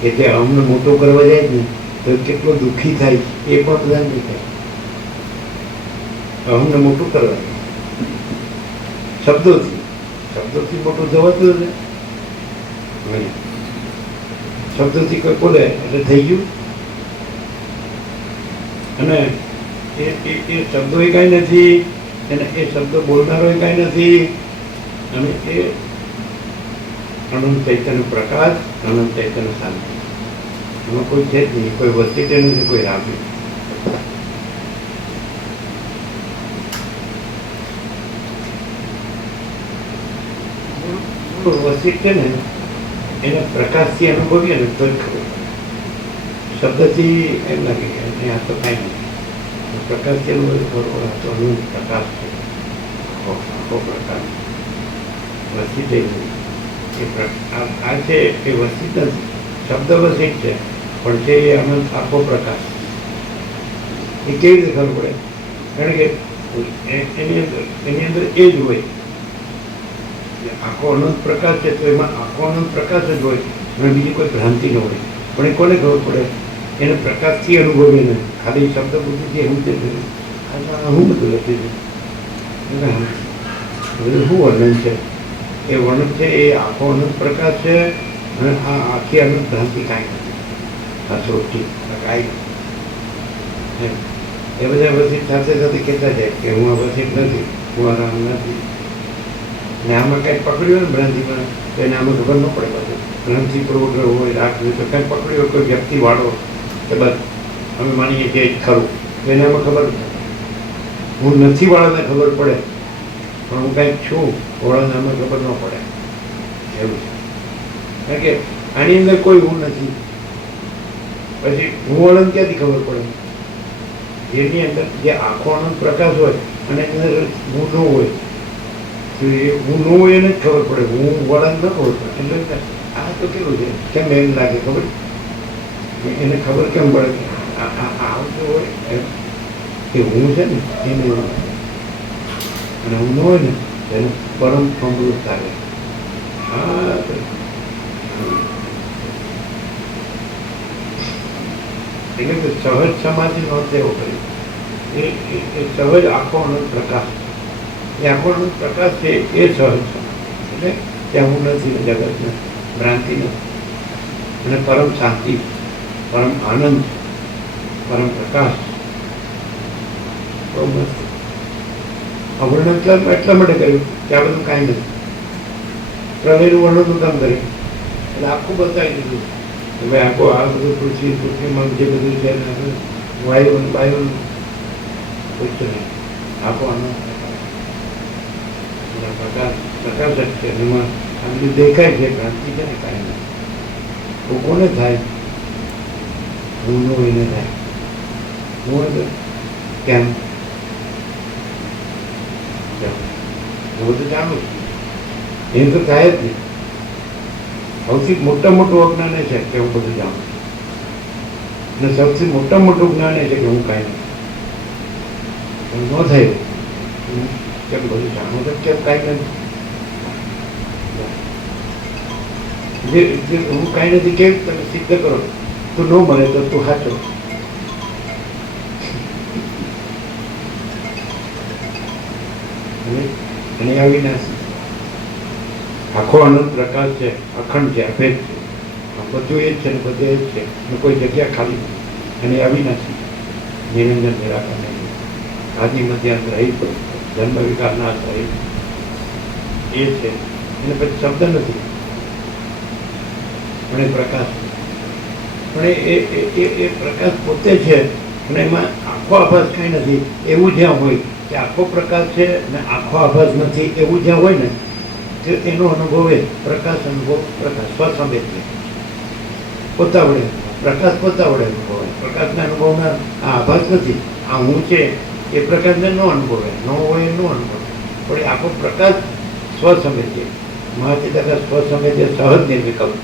કે તે અમને મોટો કરવા જાય ને તો કેટલો દુઃખી થાય એ પણ બધાને દેખાય. અમને મોટું કરવા શબ્દોથી મોટું જવાતું નથી. શબ્દોથી કોઈ બોલે એટલે થઈ ગયું. અને એ શબ્દો એ કાંઈ નથી, અને એ શબ્દો બોલનારો એ કાંઈ નથી. અને એ અનંત ચૈતન્ય પ્રકાશ, અનંત ચૈતન્ય શાંતિ. એમાં કોઈ છે જ નહીં, કોઈ વસ્તી નથી, કોઈ રામ નથી. વસ્તી છે ને એને પ્રકાશથી અનુભવીએ ને તો જ ખબર. શબ્દથી એમ લાગે કે આ તો કાંઈ નથી. પ્રકાશથી અનુભવ ખબર તો અનંત પ્રકાશ છે, આખો પ્રકાશ. વસ્તી થઈ આ છે એ વસ્તી નથી, શબ્દ વસ્તી છે, પણ છે એ અનંત આખો પ્રકાશ. એ કેવી રીતે ખબર પડે? કારણ કે એની અંદર એ જ હોય. આખો અનંત પ્રકાશ છે તો એમાં આખો અનંત પ્રકાશ જ હોય અને બીજી કોઈ ભ્રાંતિ ન હોય. પણ એ કોને ખબર પડે? એને પ્રકાશથી અનુભવે ને ખાલી શબ્દ બુદ્ધિથી એવું છે હું બધું લખી છે બધું શું વર્ણન છે. એ વર્ણન છે એ આખો અનંત પ્રકાશ છે અને આ આખી અનંત ભ્રાંતિ કાંઈ નથી. આ સૃષ્ટિ કાંઈ નથી. એ બધા વસિત સાથે સાથે કહેતા જાય કે હું આ વસિત નથી, હું આ રામ નથી. ને આમાં કંઈક પકડ્યું ને ભ્રાંતિમાં તો એને આમાં ખબર ન પડે. બધું ભ્રાંતિ પ્રવગ્રહ હોય, રાગ હોય તો કંઈક પકડ્યું હોય કોઈ વ્યક્તિ વાળો કે બસ અમે માનીએ છીએ ખરું તો એને આમાં ખબર હું નથી વાળાને ખબર પડે, પણ હું કંઈક છું વાળાને આમાં ખબર ન પડે. એવું છે. કારણ કે આની અંદર કોઈ હું નથી. પછી હું વાળાને ક્યાંથી ખબર પડે? જેની અંદર જે આખો અનંત પ્રકાશ હોય અને એની અંદર હું ન હોય, હું ન હોય એને જ ખબર પડે. હું વળાંક ન ખબર પડે. એટલે આ તો કેવું છે, કેમ એમ લાગે ખબર? એને ખબર કેમ પડે કે આવતું હોય કે હું છે ને એને અને હું ન હોય ને એને પરમ અમૃત લાગે. એટલે કે સહજ સમાધિ નોંધ એવો કર્યો એ સહજ આખો અનંત પ્રકાશ. એ આખો અનંત પ્રકાશ છે એ સહજ સમાધિ. એટલે ત્યાં હું નથી, જગત નથી, ભ્રાંતિ નથી, અને પરમ શાંતિ, પરમ આનંદ, પરમ પ્રકાશ. બહુ મસ્ત અવર્ણન એટલા માટે કર્યું કે આ બધું કાંઈ નથી. પ્રલયનું વર્ણન કામ કર્યું એટલે આખું બતાવી દીધું કે ભાઈ આખો આ બધું પૃથ્વીમાં જે બધું છે વાયુ વાયુનું પૂછતું નહીં. આખો આનંદ પ્રકાશ જ છે. એમાં આ બધું દેખાય છે, ભ્રાંતિ છે ને કાંઈ નહીં. તો કોને થાય? હું નો એને થાય. હું કેમ? હું બધું જાણું છું. એ તો થાય જ નહીં. સૌથી મોટા મોટું અજ્ઞાન એ છે કે હું બધું જાણું છું, અને સૌથી મોટા મોટું જ્ઞાન એ છે કે હું કાંઈ નથી. ન થાય કેમ બધું જાણવું તો કેમ કાંઈ નથી? જે હું કાંઈ નથી કેમ તમે સિદ્ધ કરો તો ન મળે તો તું સાચો. અને અવિનાશી આખો અનંત પ્રકાશ છે, અખંડ છે, અભેદ છે. બધું એ જ છે ને બધું એ જ છે. કોઈ જગ્યા ખાલી નથી. અને અવિનાશી નિરંજન નિરાકાર નહીં, આદિ મધ્યાંત રહિત, જન્મ વિકાર નાશ રહિત એ છે. એને પછી શબ્દ નથી પણ એ પ્રકાશ. પણ એ પ્રકાશ પોતે છે અને એમાં આખો આભાસ કાંઈ નથી એવું જ્યાં હોય કે આખો પ્રકાશ છે ને આખો આભાસ નથી એવું જ્યાં હોય ને તો એનો અનુભવ એ પ્રકાશ અનુભવ પ્રકાશ સ્વસંવેદ છે. પોતા વડે પ્રકાશ પોતા વડે અનુભવાય. પ્રકાશના અનુભવના આ આભાસ નથી. આ હું છે એ પ્રકાશને ન અનુભવે, ન હોય એ ન અનુભવે. પણ એ આખો પ્રકાશ સ્વસંવેદ છે. મહાથી દાદા સ્વસંવેદ એ સહજ નિર્વિકલ્પ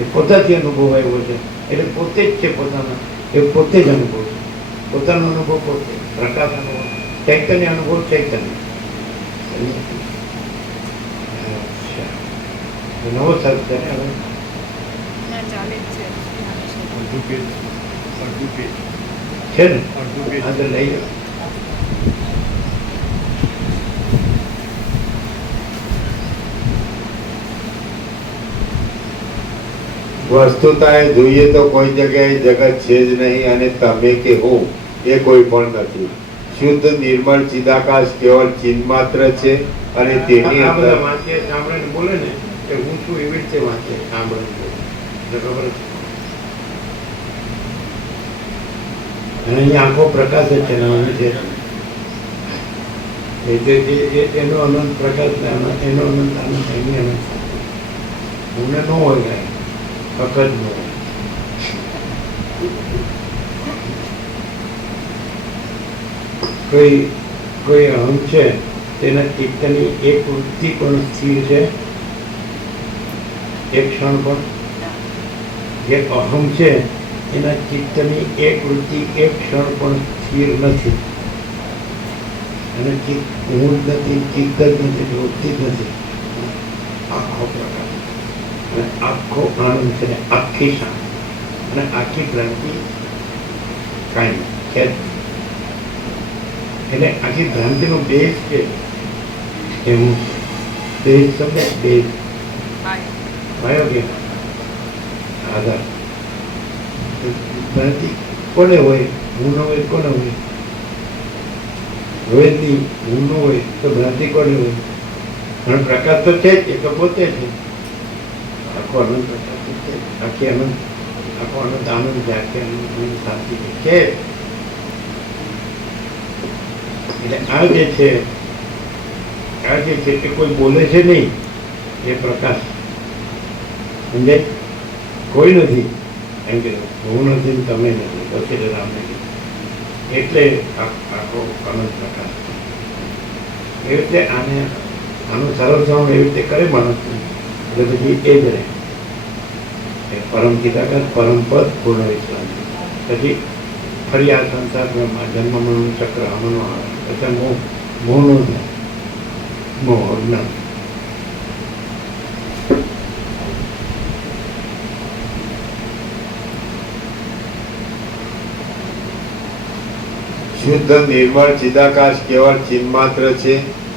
એ પોતાથી અનુભવ આવ્યો છે. એટલે પોતે જ છે પોતાના, એ પોતે જ અનુભવ છે. પોતાનો અનુભવ પોતે, પ્રકાશ અનુભવ, ચૈતન્ય અનુભવ ચૈતન્ય. અચ્છા. નવો સર્ચ છે ને હવે ના ચાલે જ છે. અડધું પેજ છે ને અડધું પેજ આ તો લઈ લો. વસ્તુતા જોઈએ તો કોઈ જગ્યાએ જગત છે જ નહીં અને તમે કે હું એ કોઈ પણ નથી. શુદ્ધ નિર્મળ ચિદાકાશ કેવળ ચિન્હ માત્ર છે અને તેની આ બધા અંદર વાંચે સાંભળે ને બોલે ને કે હું છું એવી રીતે વાંચે સાંભળે ને બોલે. એટલે ખબર છે. અને અહીંયા આખો પ્રકાશ જ છે ને આનો છે. એનો અનંત પ્રકાશ ને એનો અનંત આનંદ એની અનંત હું ન હોય કાંઈ વખત ન હોય. કોઈ અહમ છે તેના ચિત્તની એક વૃત્તિ પણ સ્થિર છે એક ક્ષણ પણ. જે અહમ છે એના ચિત્તની એક વૃત્તિ એક ક્ષણ પણ સ્થિર નથી. અને ચિત્ત હું જ નથી, ચિત્ત જ નથી, વૃત્તિ જ નથી. આખો પ્રકાર અને આખો આનંદ છે ને આખી શાંતિ અને આખી ભ્રાંતિ કાંઈ છે જ. એટલે આખી ભ્રાંતિનો બેઝ છે એવું બેઝ સમજે બેઝ આવ્યો કે આધાર. ભ્રાંતિ કોને હોય? હું ન હોય કોને હોય? હોય જ નહીં. હું ન હોય તો ભ્રાંતિ કોને હોય? પણ પ્રકાશ તો છે જ, એ તો પોતે છે. આખો અનંત પ્રકાશ તો છે. આખી અનંત આખો અનંત આનંદ છે. આખી અનંત શાંતિ છે. એટલે આ જે છે એ કોઈ બોલે છે નહીં. એ પ્રકાશ સમજે કોઈ નથી એમ કે હું નથી ને તમે નથી પછી રામ નથી. એટલે આખો અનંત પ્રકાશ એવી રીતે આનું સરળ શ્રવણ એવી રીતે કરે માણસ એટલે પછી એ જ રહે. પરમ ચિદાકાશ પરમ પદ પૂર્ણ વિશ્રામ. પછી ફરી આ સંસારમાં જન્મ મરણ ચક્ર આમાંનો આવે. પછી મોહનો થાય. મોહ અજ્ઞાન. શુદ્ધ નિર્મળ ચિદાકાશ કેવળ ચિન્હ માત્ર છે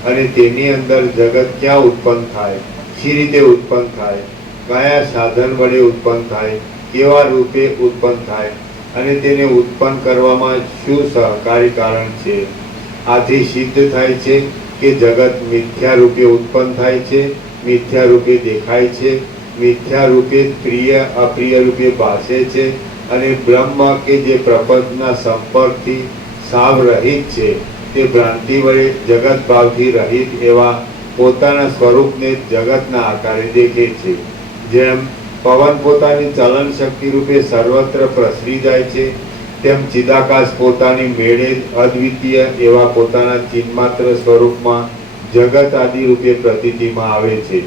અને તેની અંદર જગત ક્યાં ઉત્પન્ન થાય, શી રીતે ઉત્પન્ન થાય, કયા સાધન વડે ઉત્પન્ન થાય, કેવા રૂપે ઉત્પન્ન થાય અને તેને ઉત્પન્ન કરવામાં શું સહકારી કારણ છે. આથી સિદ્ધ થાય છે કે જગત મિથ્યા રૂપે ઉત્પન્ન થાય છે, મિથ્યા રૂપે દેખાય છે, મિથ્યા રૂપે પ્રિય અપ્રિય રૂપે ભાસે છે અને બ્રહ્મ કે જે પ્રપંચના સંપર્કથી સાવ રહિત છે તે ભ્રાંતિ વડે જગત ભાવથી રહિત એવા પોતાના સ્વરૂપને જગતના આકારે દેખે છે. જેમ પવન પોતાની ચલન શક્તિ રૂપે સર્વત્ર પ્રસરી જાય છે તેમ ચિદાકાશ પોતાની મેળે અદ્વિતીય એવા પોતાના ચિન્માત્ર સ્વરૂપમાં જગત આદિ રૂપે પ્રતીતિમાં આવે છે.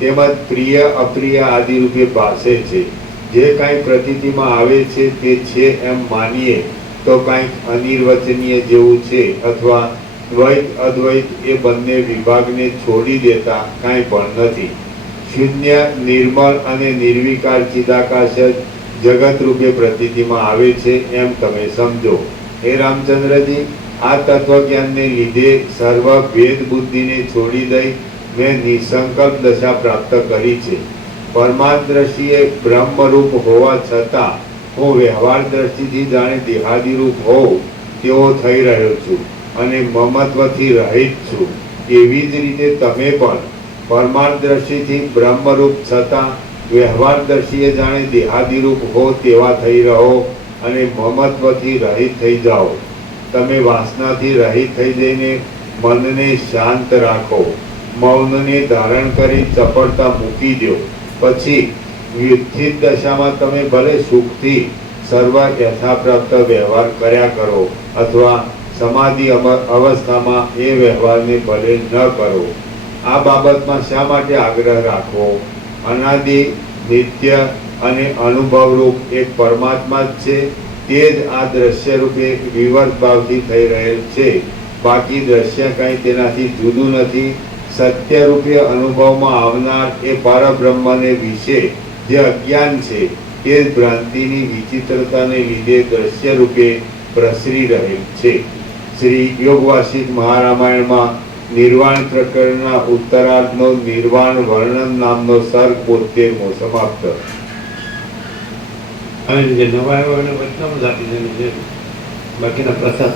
તેમજ પ્રિય અપ્રિય આદિ રૂપે ભાસે છે. જે કાંઈ પ્રતીતિમાં આવે છે તે છે એમ માનીએ તો કાંઈક અનિર્વચનીય જેવું છે અથવા દ્વૈત અદ્વૈત એ બંને વિભાગને છોડી દેતા કાંઈ પણ નથી. શૂન્ય નિર્મળ અને નિર્વિકાર ચિદાકાશ જ જગત રૂપે પ્રતીતિમાં આવે છે એમ તમે સમજો. હે રામચંદ્રજી, આ તત્વજ્ઞાનને લીધે સર્વ ભેદ બુદ્ધિને છોડી દઈ મેં નિસંકલ્પ દશા પ્રાપ્ત કરી છે. પરમાર્થ દ્રષ્ટિએ બ્રહ્મરૂપ હોવા છતાં હું વ્યવહાર દ્રષ્ટિથી જાણે દેહાદિરૂપ હોઉં તેવો થઈ રહ્યો છું અને મમત્વથી રહિત છું. એવી જ રીતે તમે પણ પરમાર્થ દ્રષ્ટિથી બ્રહ્મરૂપ છતાં વ્યવહાર દ્રષ્ટિએ જાણે દેહાદિરૂપ હો તેવા થઈ રહો અને મમત્વથી રહિત થઈ જાઓ. તમે વાસનાથી રહિત થઈ જઈને મનને શાંત રાખો, મૌનને ધારણ કરી ચપળતા મૂકી દો. પછી વ્યુત્થિત દશામાં તમે ભલે સુખથી સર્વ યથાપ્રાપ્ત વ્યવહાર કર્યા કરો અથવા સમાધિ અવસ્થામાં એ વ્યવહારને ભલે ન કરો. આ બાબતમાં શા માટે આગ્રહ રાખવો? અનાદિ નિત્ય અને અનુભવરૂપ એક પરમાત્મા જ છે. તે જ આ દ્રશ્ય રૂપે વિવર્ત ભાવથી થઈ રહેલ છે. બાકી દ્રશ્ય કાંઈ તેનાથી જુદું નથી, સત્યરૂપે અનુભવમાં આવનાર એ પરબ્રહ્મને વિશે જે અજ્ઞાન છે તે જ ભ્રાંતિની વિચિત્રતાને લીધે દ્રશ્ય રૂપે પ્રસરી રહેલ છે. શ્રી યોગવાસિક મહારામાયણમાં નિર્વાણ પ્રકરણના ઉત્તરાર્ધનો નિર્વાણ વર્ણન નામનો સર્ગ 72મો સમાપ્ત. હવે જે નવા આવ્યો એને વચનામૃત આપી દેવાનું છે, બાકીના પ્રસાદ.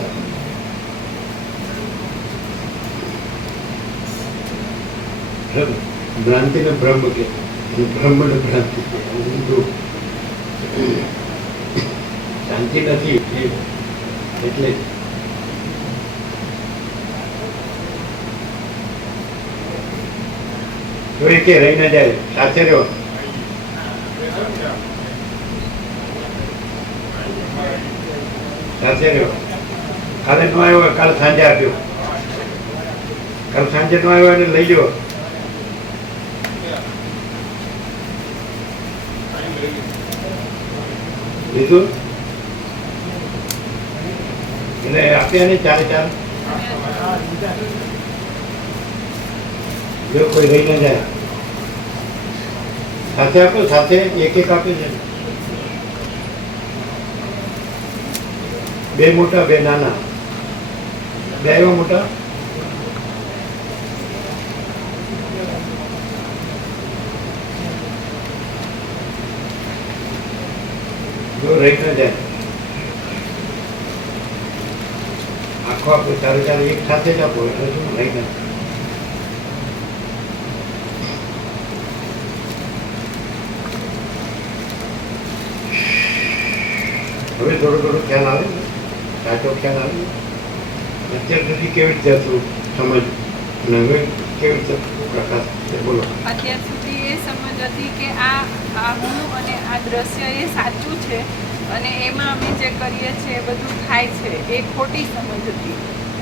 ભ્રાંતિને બ્રહ્મ કે બ્રહ્મને ભ્રાંતિ કે શાંતિ નથી એટલે તો એ કે રહી ના જાય, સાથે રહ્યો. સાથે રહ્યો. કાલે નો આવ્યો, કાલ સાંજે આપ્યો. કાલ સાંજે નો આવ્યો એને લઈ જાઓ. લીધું એટલે આપ્યા ને ચારે ચાર. જો કોઈ રહી ના જાય, સાથે આપો, સાથે એક એક આપે છે. બે મોટા બે નાના, બે આવ્યા મોટા. જો રહી ના જાય, આખો આપો, ચારે ચાર એક સાથે જ આપો એટલે શું રહી ના. હવે થોડો થોડો ખ્યાલ આવે, સાચો ખ્યાલ આવે. અત્યાર સુધી કેવી રીતે હતું સમજ, અને હવે કેવી રીતે પ્રકાશ છે? બોલો. અત્યાર સુધી એ સમજ હતી કે આ હું અને આ દ્રશ્ય એ સાચું છે અને એમાં અમે જે કરીએ છીએ એ બધું થાય છે, એ ખોટી સમજ હતી.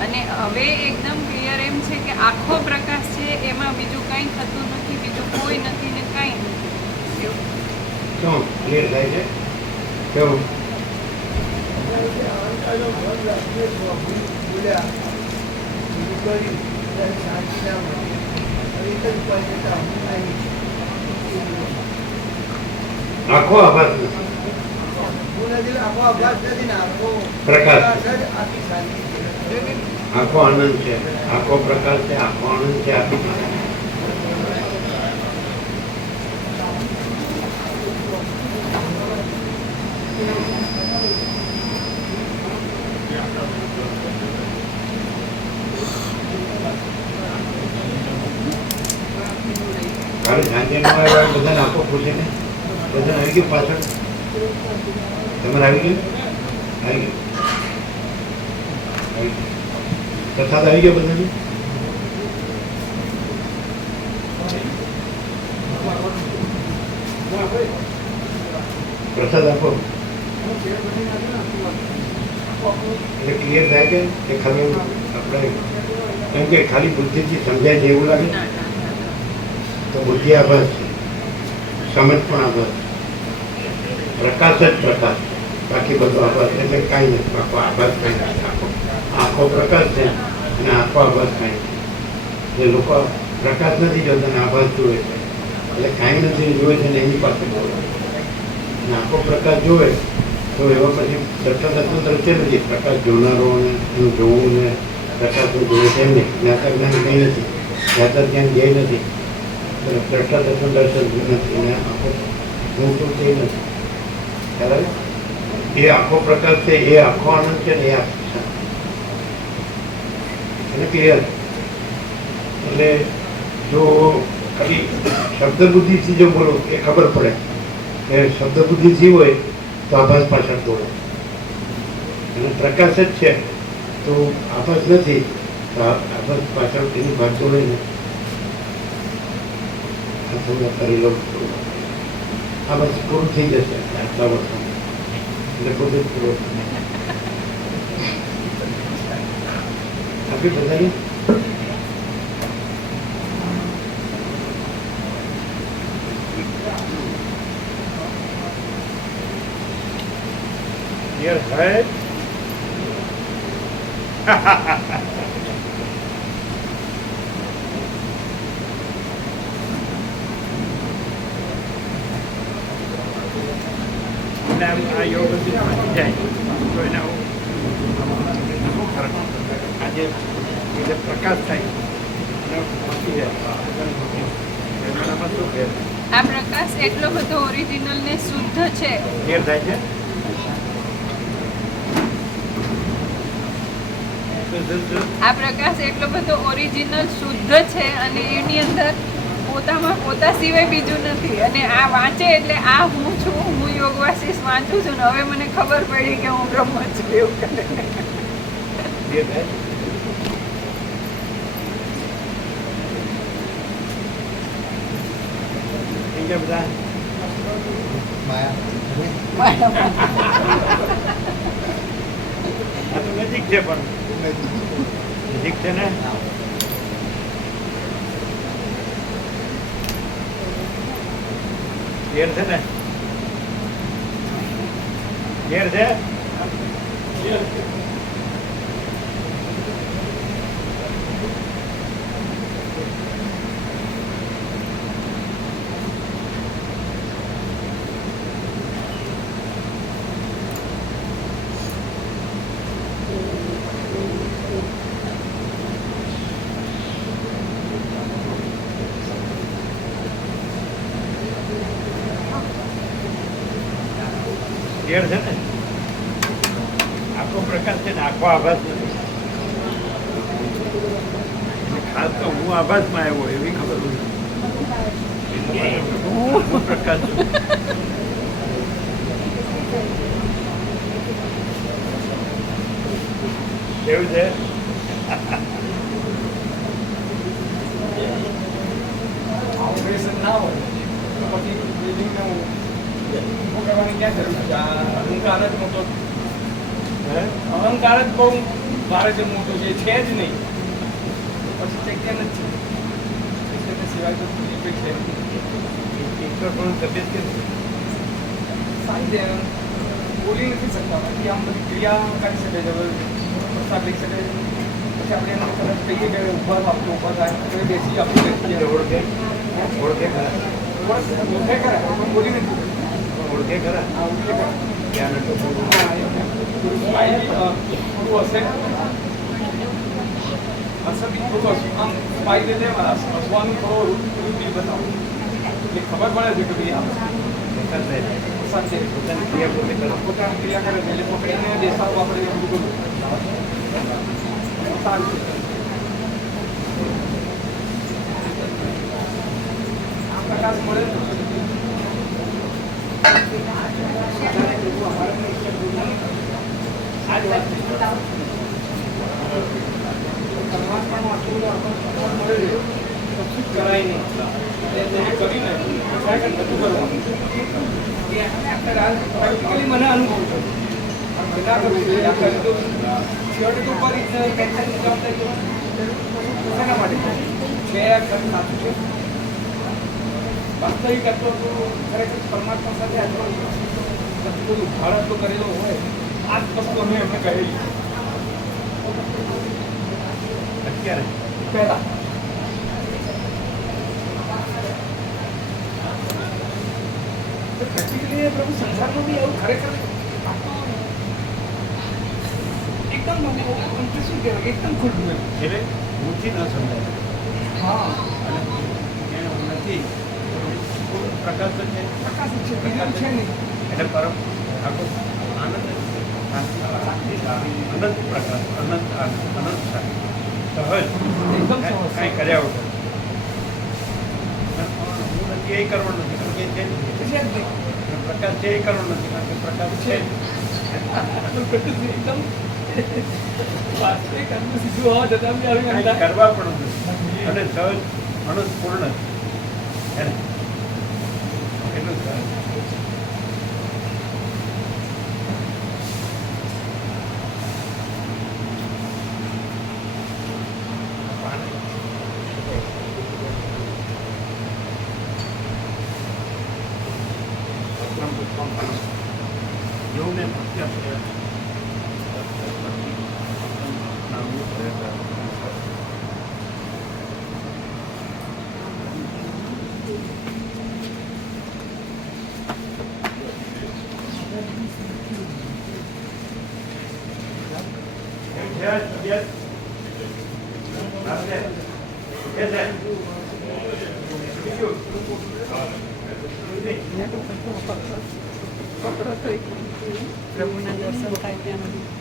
અને હવે એકદમ ક્લિયર એમ છે કે આખો પ્રકાશ છે, એમાં બીજું કંઈ થતું નથી, બીજું કોઈ નથી ને કાંઈ નથી. એવું શું ક્લિયર થાય છે? કેવું? આખો આભાસ પ્રકાશ, આખો આનંદ છે, આખો પ્રકાશ છે, આખો આનંદ છે. આપી કાલે સાંજે નો આવ્યા બધાને આપો, પૂછે ને બધાને આવી ગયું પાછળ. તમારે આવી ગયું? આવી ગયું. પ્રસાદ આવી ગયો બધાને? પ્રસાદ આપો એટલે ક્લિયર થાય કે ખાલી આપણે એમ કે ખાલી બુદ્ધિથી સમજાય છે એવું લાગે તો બુદ્ધિ આભાસ છે, સમજ પણ આભાસ, પ્રકાશ જ પ્રકાશ, બાકી બધો આભાસ એટલે કાંઈ નથી. આખો આભાસ કાંઈ નથી. આખો પ્રકાશ છે અને આખો આભાસ કાંઈ નથી. જે લોકો પ્રકાશ નથી જોતા અને આભાસ જુએ છે એટલે કાંઈ નથી જોવે છે ને એની પાસે બોલે. અને આખો પ્રકાશ જોવે તો એવા પછી દર્શન દ્રશ્ય નથી. પ્રકાશ જોનારોને એનું જોવું ને પ્રકાશનું જોવે છે એમને જ્ઞાતા જ્ઞાન કંઈ નથી, જ્ઞાતા જ્ઞાન ધ્યેય નથી, દ્રષ્ટા દર્શન નથી. અને આખો હું તો તે નથી. ખ્યાલ આવે? એ આખો પ્રકાશ છે, એ આખો આનંદ છે ને એ એને ક્લિયર. એટલે જો ખાલી શબ્દ બુદ્ધિથી જો બોલો એ ખબર પડે કે શબ્દ બુદ્ધિથી હોય તો આભાસ પાછળ દોડે, અને પ્રકાશ જ છે તો આભાસ નથી તો આભાસ પાછળ એની ભાગ દોડે ને. થોડું કરી લઉં, આ બસ પૂરું થઈ જશે આટલા વર્ષો એટલે બધું પૂરું આપી બધાને. Your head. એને આ યોગ જાય તો એને આજે જે પ્રકાશ થાય અને પહોંચી જાય એનામાં શું ફેર આ પ્રકાશ એટલો બધો ઓરિજિનલ ને શુદ્ધ છે. ફેર થાય છે. આ પ્રકાશ એટલો બધો ઓરિજિનલ શુદ્ધ છે અને એની અંદર પોતામાં પોતા સિવાય બીજું નથી. અને આ વાંચે એટલે આ હું છું, હું યોગવાસીસ વાંચું છું ને હવે મને ખબર પડી કે હું બ્રહ્મ છું એવું કરે. ફેર થાય. બીજા બધા આ તો નજીક છે પણ નજીક છે ને ઘેર છે ને ઘેર છે ઘેર છે ને આખો પ્રકાશ છે ને આખો આભાસ નથી. ખાસ તો હું આભાસમાં આવ્યો એવી ખબર હોય હું પ્રકાશ છું. કેવું છે ઓપરેશન ના હોય તો પછી બિલ્ડિંગને ઊભું કરવાની ક્યાં જરૂર છે? આ અહંકાર જ મોટો હે? અહંકાર જ બહુ ભારે છે, મોટો છે જ નહીં. પછી ચૈતન્ય જ છે. ચૈતન્ય સિવાય તો બીજું કંઈ છે નહીં. ઈશ્વર પણ તબિયત કેમ છે? સારી છે, બોલી નથી શકતા. પછી આમ બધી ક્રિયા કરી શકે છે, પ્રસાદ લઈ શકે છે. પછી આપણે એનો કદાચ કહીએ કે ઊભા આપતો ઊભા થાય તો એ બેસી આપણું બેસી જાય. ઓળખે ઓળખે ખરા બસ ઓળખે કરે પણ બોલી નથી શકતા. ઓળખે ખરા આ ઓળખે કરે. ધ્યાન હતો થોડું હશે હશે થોડું હશું આમ સ્પાઈ રીતે હસવાનું થોડું રૂટીન બતાવું એટલે ખબર પડે છે કે ભાઈ પ્રકાશ થાય છે. સાથે પોતાની ક્રિયા પોતે કરો. પોતાની ક્રિયા કરે છે એટલે પકડીને બેસાડવું આપણે એ બધું કરવું સારું છે. આ પ્રકાશ મળે ને આ જ વાત છે. પરમાત્માનું આટલું આપણને મળે છે કશું જ કરાય નહીં. એટલે જે કરીને ખરેખર બધું કરવાનું એ આપણે પ્રેક્ટિકલી મને અનુભવ છે. બધા કરું છું આ કરી દઉં છેવટે તો પર ટેન્શન જવાબદારી શેના માટે છે સાચું છે વાસ્તવિક આટલો તો ખરેખર પરમાત્મા સાથે આટલો બધું ભાર આટલો કરેલો હોય આ જ વસ્તુ અમે એમને કહેલી અત્યારે પહેલા પ્રેક્ટિકલી પ્રભુ સંસારમાં બી એવું ખરેખર એકદમ શું કહેવાય એકદમ ખુલ્લું એમ એટલે ઊંચી ન સમજાય હા અને એને હું નથી પ્રકાશ તો છે પ્રકાશ છે બીજું છે નહીં એટલે પરમ આખો આનંદ જ છે. અનંત પ્રકાશ અનંત અનંત શાંતિ સહજ એકદમ સહજ. કાંઈ કર્યા વગર હું નથી એ કરવાનું નથી કારણ કે છે જ નહીં. છે જ નહીં અને પ્રકાશ છે એ કરવાનું નથી કારણ કે પ્રકાશ છે જ. એકદમ વાસ્તવિક અંત સીધું હોવા છતાં બી આવી કાંઈ અંદાજ કરવા પણ નથી અને સહજ અનંત પૂર્ણ એને એટલું સહજ યોગને પકડો તો પ્રભુના દર્શન થાય ત્યાં